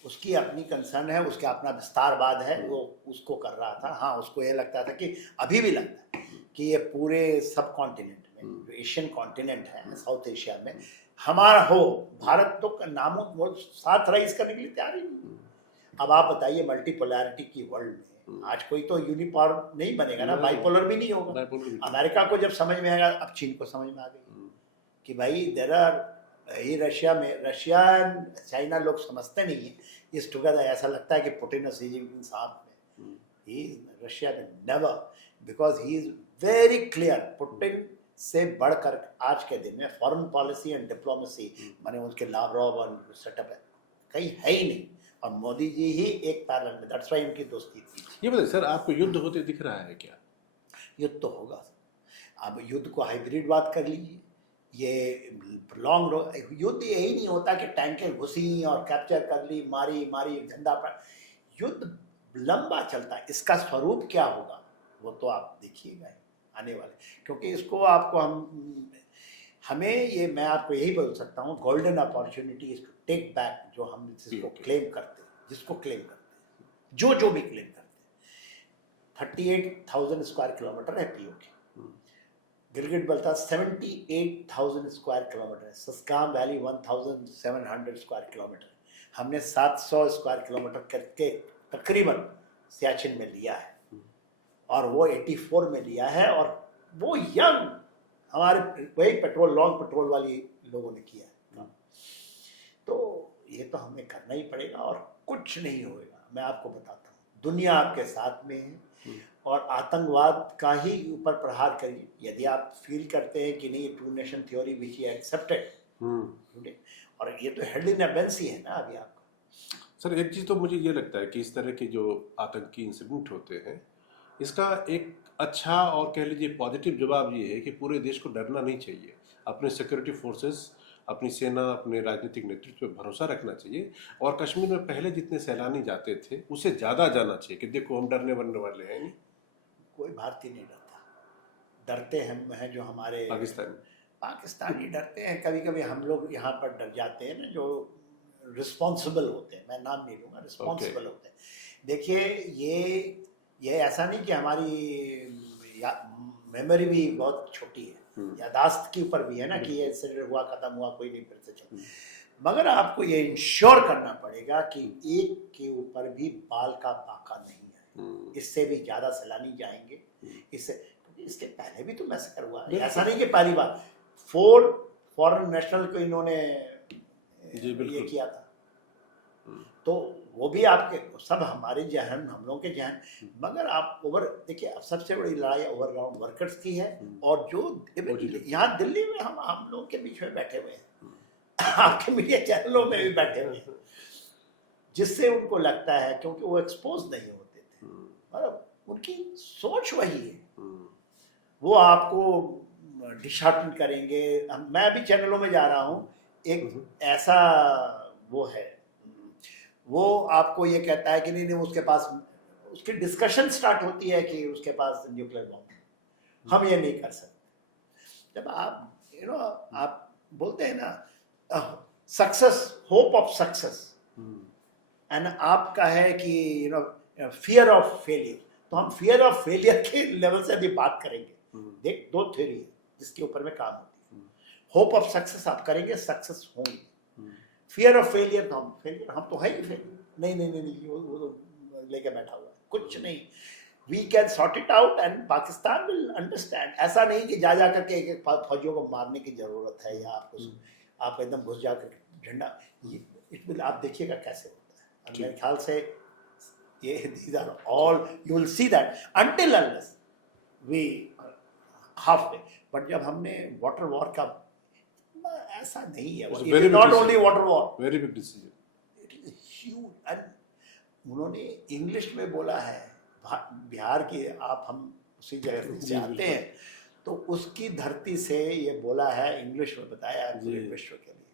उसकी अपनी कंसर्न है, उसका अपना विस्तारवाद है, वो उसको कर रहा था। हाँ, उसको ये लगता था कि अभी भी लगता है कि ये पूरे सब कॉन्टिनेंट में, जो एशियन कॉन्टिनेंट है, साउथ एशिया में हमारा हो, भारत तो नामों वो साथ राइज करने के लिए तैयार ही नहीं। अब आप बताइए, मल्टीपोलैरिटी की वर्ल्ड में आज कोई तो यूनिपोलर नहीं बनेगा ना, बाइपोलर भी नहीं होगा। अमेरिका को जब समझ में आएगा, अब चीन को समझ में आ गई कि भाई देयर आर ये रशिया चाइना लोग समझते नहीं है इस टुगेदर। ऐसा लगता है कि पुतिन और शी जिनपिंग साथ में, ही रशिया में never, because he is very clear. Putin से बढ़कर आज के दिन में फॉरेन पॉलिसी एंड डिप्लोमेसी माने उसके लावरोव और सेटअप है कहीं है ही नहीं, और मोदी जी ही एक पैरल में, दैट्स व्हाई उनकी दोस्ती थी। ये बताइए सर, आपको युद्ध होते दिख रहा है क्या? युद्ध तो होगा। अब युद्ध को हाइब्रिड बात कर लीजिए, ये लॉन्ग युद्ध यही नहीं होता कि टैंकें घुसी और कैप्चर कर ली, मारी झंडा पर। युद्ध लंबा चलता है, इसका स्वरूप क्या होगा वो तो आप देखिएगा आने वाले, क्योंकि इसको आपको हमें ये मैं आपको यही बोल सकता हूँ, golden opportunity is to take back जो हम जिसको क्लेम करते हैं, जो भी क्लेम करते हैं। 38,000 स्क्वायर किलोमीटर है PoK, Gilgit Baltistan 78,000 square kilometre है, सस्काम वैली 1,700 स्क्वायर किलोमीटर। हमने 700 स्क्वायर किलोमीटर करके तकरीबन सियाचिन में लिया है, और वो 84 में लिया है, और वो यंग हमारे वही लॉन्ग पेट्रोल वाली लोगों ने किया है। तो ये तो हमें करना ही पड़ेगा और कुछ नहीं होगा। मैं आपको बताता हूँ, दुनिया आपके साथ में है, और आतंकवाद का ही ऊपर प्रहार करिए। यदि आप फील करते हैं कि नहीं two nation theory which he accepted, और ये तो हेड इन एबेंस ही है ना अभी आपका। सर एक चीज़ तो मुझे ये लगता है कि इस तरह के जो आतंकी इंसिडेंट होते हैं, इसका एक अच्छा और कह लीजिए पॉजिटिव जवाब ये है कि पूरे देश को डरना नहीं चाहिए, अपने सिक्योरिटी फोर्सेस, अपनी सेना, अपने राजनीतिक नेतृत्व पे भरोसा रखना चाहिए, और कश्मीर में पहले जितने सैलानी जाते थे उससे ज़्यादा जाना चाहिए कि देखो हम डरने वरने वाले हैं नहीं। कोई भारतीय नहीं डरता, डरते हैं जो हमारे पाकिस्तानी डरते हैं। कभी कभी हम लोग यहाँ पर डर जाते हैं ना, जो रिस्पॉन्सिबल होते हैं, मैं नाम नहीं लूँगा, रिस्पॉन्सिबल होते हैं। देखिए ये ऐसा नहीं कि हमारी मेमोरी भी बहुत छोटी है, यादाश्त के ऊपर भी है ना कि ये इंसिडेंट हुआ, खत्म हुआ, कोई नहीं फिर से चल। मगर आपको ये इंश्योर करना पड़ेगा कि एक के ऊपर भी बाल का पाका नहीं है, इससे भी ज़्यादा सैलानी जाएंगे। इसके पहले भी तो मैसेकर हुआ, ऐसा नहीं कि पहली बार। 4 फॉरेन नेशनल को इन्होंने ये किया था, तो वो भी आपके सब हमारे जहन, हम लोगों के जहन। मगर आप देखिए, अब सबसे बड़ी लड़ाई ओवरग्राउंड वर्कर्स की है, और जो यहाँ दिल्ली में हम लोगों के बीच में बैठे हुए हैं, आपके मीडिया चैनलों में भी बैठे हुए हैं, जिससे उनको लगता है, क्योंकि वो एक्सपोज नहीं होते थे, मतलब उनकी सोच वही है, वो आपको डिसहार्टन करेंगे। मैं अभी चैनलों में जा रहा हूँ, एक ऐसा वो है, वो आपको ये कहता है कि नहीं उसके पास, उसकी डिस्कशन स्टार्ट होती है कि उसके पास न्यूक्लियर बॉम्ब, हम ये नहीं कर सकते। जब आप आप बोलते हैं ना success, hope of success, and आपका है कि फियर ऑफ फेलियर, तो हम फियर ऑफ फेलियर के लेवल से अभी बात करेंगे। देख, 2 थ्योरी है जिसके ऊपर में काम होती है। होप ऑफ सक्सेस आप करेंगे, सक्सेस होंगे। फियर ऑफ फेलियर, तो हम तो है ही फेलियर। नहीं, वो तो लेके बैठा हुआ है, कुछ नहीं। We can sort it out and Pakistan will understand. ऐसा नहीं कि जा करके एक फौजियों को मारने की जरूरत है, या आप एकदम घुस जा करके झंडा, इट विल, आप देखिएगा कैसे होता है। मेरे ख्याल से ये these are all, you will see that until unless we halfway। But जब हमने वाटर वॉर का, ऐसा नहीं है, it is not only water war, very big decision, it is huge। and उन्होंने इंग्लिश में बोला है, बिहार की हम उसी जगह से आते हैं, तो उसकी धरती से ये बोला है, इंग्लिश में बताया है पूरे विश्व के लिए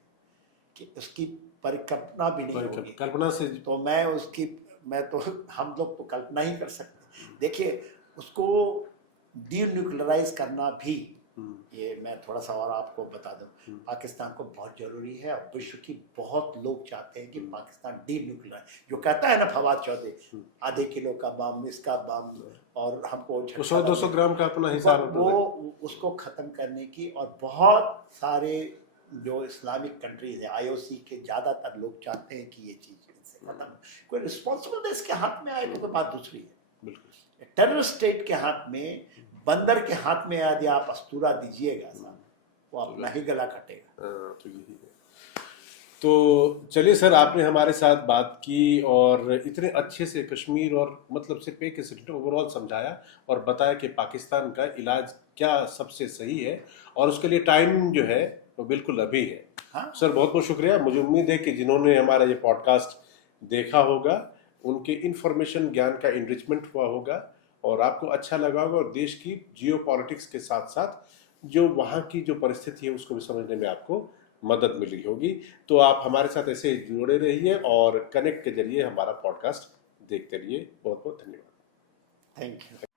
कि उसकी परिकल्पना भी नहीं होगी। कल्पना से तो हम लोग तो कल्पना ही कर सकते। देखिए, उसको डीन्यूक्लियराइज करना भी, ये मैं थोड़ा सा और आपको बता दूं, पाकिस्तान को बहुत जरूरी है, और विश्व की बहुत लोग चाहते हैं कि पाकिस्तान डीन्यूक्लियराइज, जो कहता है ना फवाद चौधरी, आधे किलो का बम, इसका बम, और हमको 100-200 ग्राम का अपना हिसाब, वो उसको खत्म करने की। और बहुत सारे जो इस्लामिक कंट्रीज है, IOC के ज़्यादातर लोग चाहते हैं कि ये चीज़ इनसे खत्म। कोई रिस्पॉन्सिबल देश के हाथ में आए तो बात दूसरी है, बिल्कुल। टेररिस्ट स्टेट के हाथ में, बंदर के हाथ में यदि आप अस्तूरा दीजिएगा, वो अपना ही गला कटेगा। तो यही है। तो चलिए सर, आपने हमारे साथ बात की और इतने अच्छे से कश्मीर और मतलब सिर्फ एक इंसिडेंट ओवरऑल समझाया और बताया कि पाकिस्तान का इलाज क्या सबसे सही है और उसके लिए टाइम जो है वो बिल्कुल अभी है। हाँ। सर बहुत बहुत शुक्रिया। मुझे उम्मीद है कि जिन्होंने हमारा ये पॉडकास्ट देखा होगा उनके इंफॉर्मेशन ज्ञान का इनरिचमेंट हुआ होगा और आपको अच्छा लगा होगा और देश की जियो पॉलिटिक्स के साथ साथ जो वहाँ की जो परिस्थिति है उसको भी समझने में आपको मदद मिली होगी। तो आप हमारे साथ ऐसे जुड़े रहिए और कनेक्ट के जरिए हमारा पॉडकास्ट देखते रहिए। बहुत बहुत धन्यवाद। Thank you.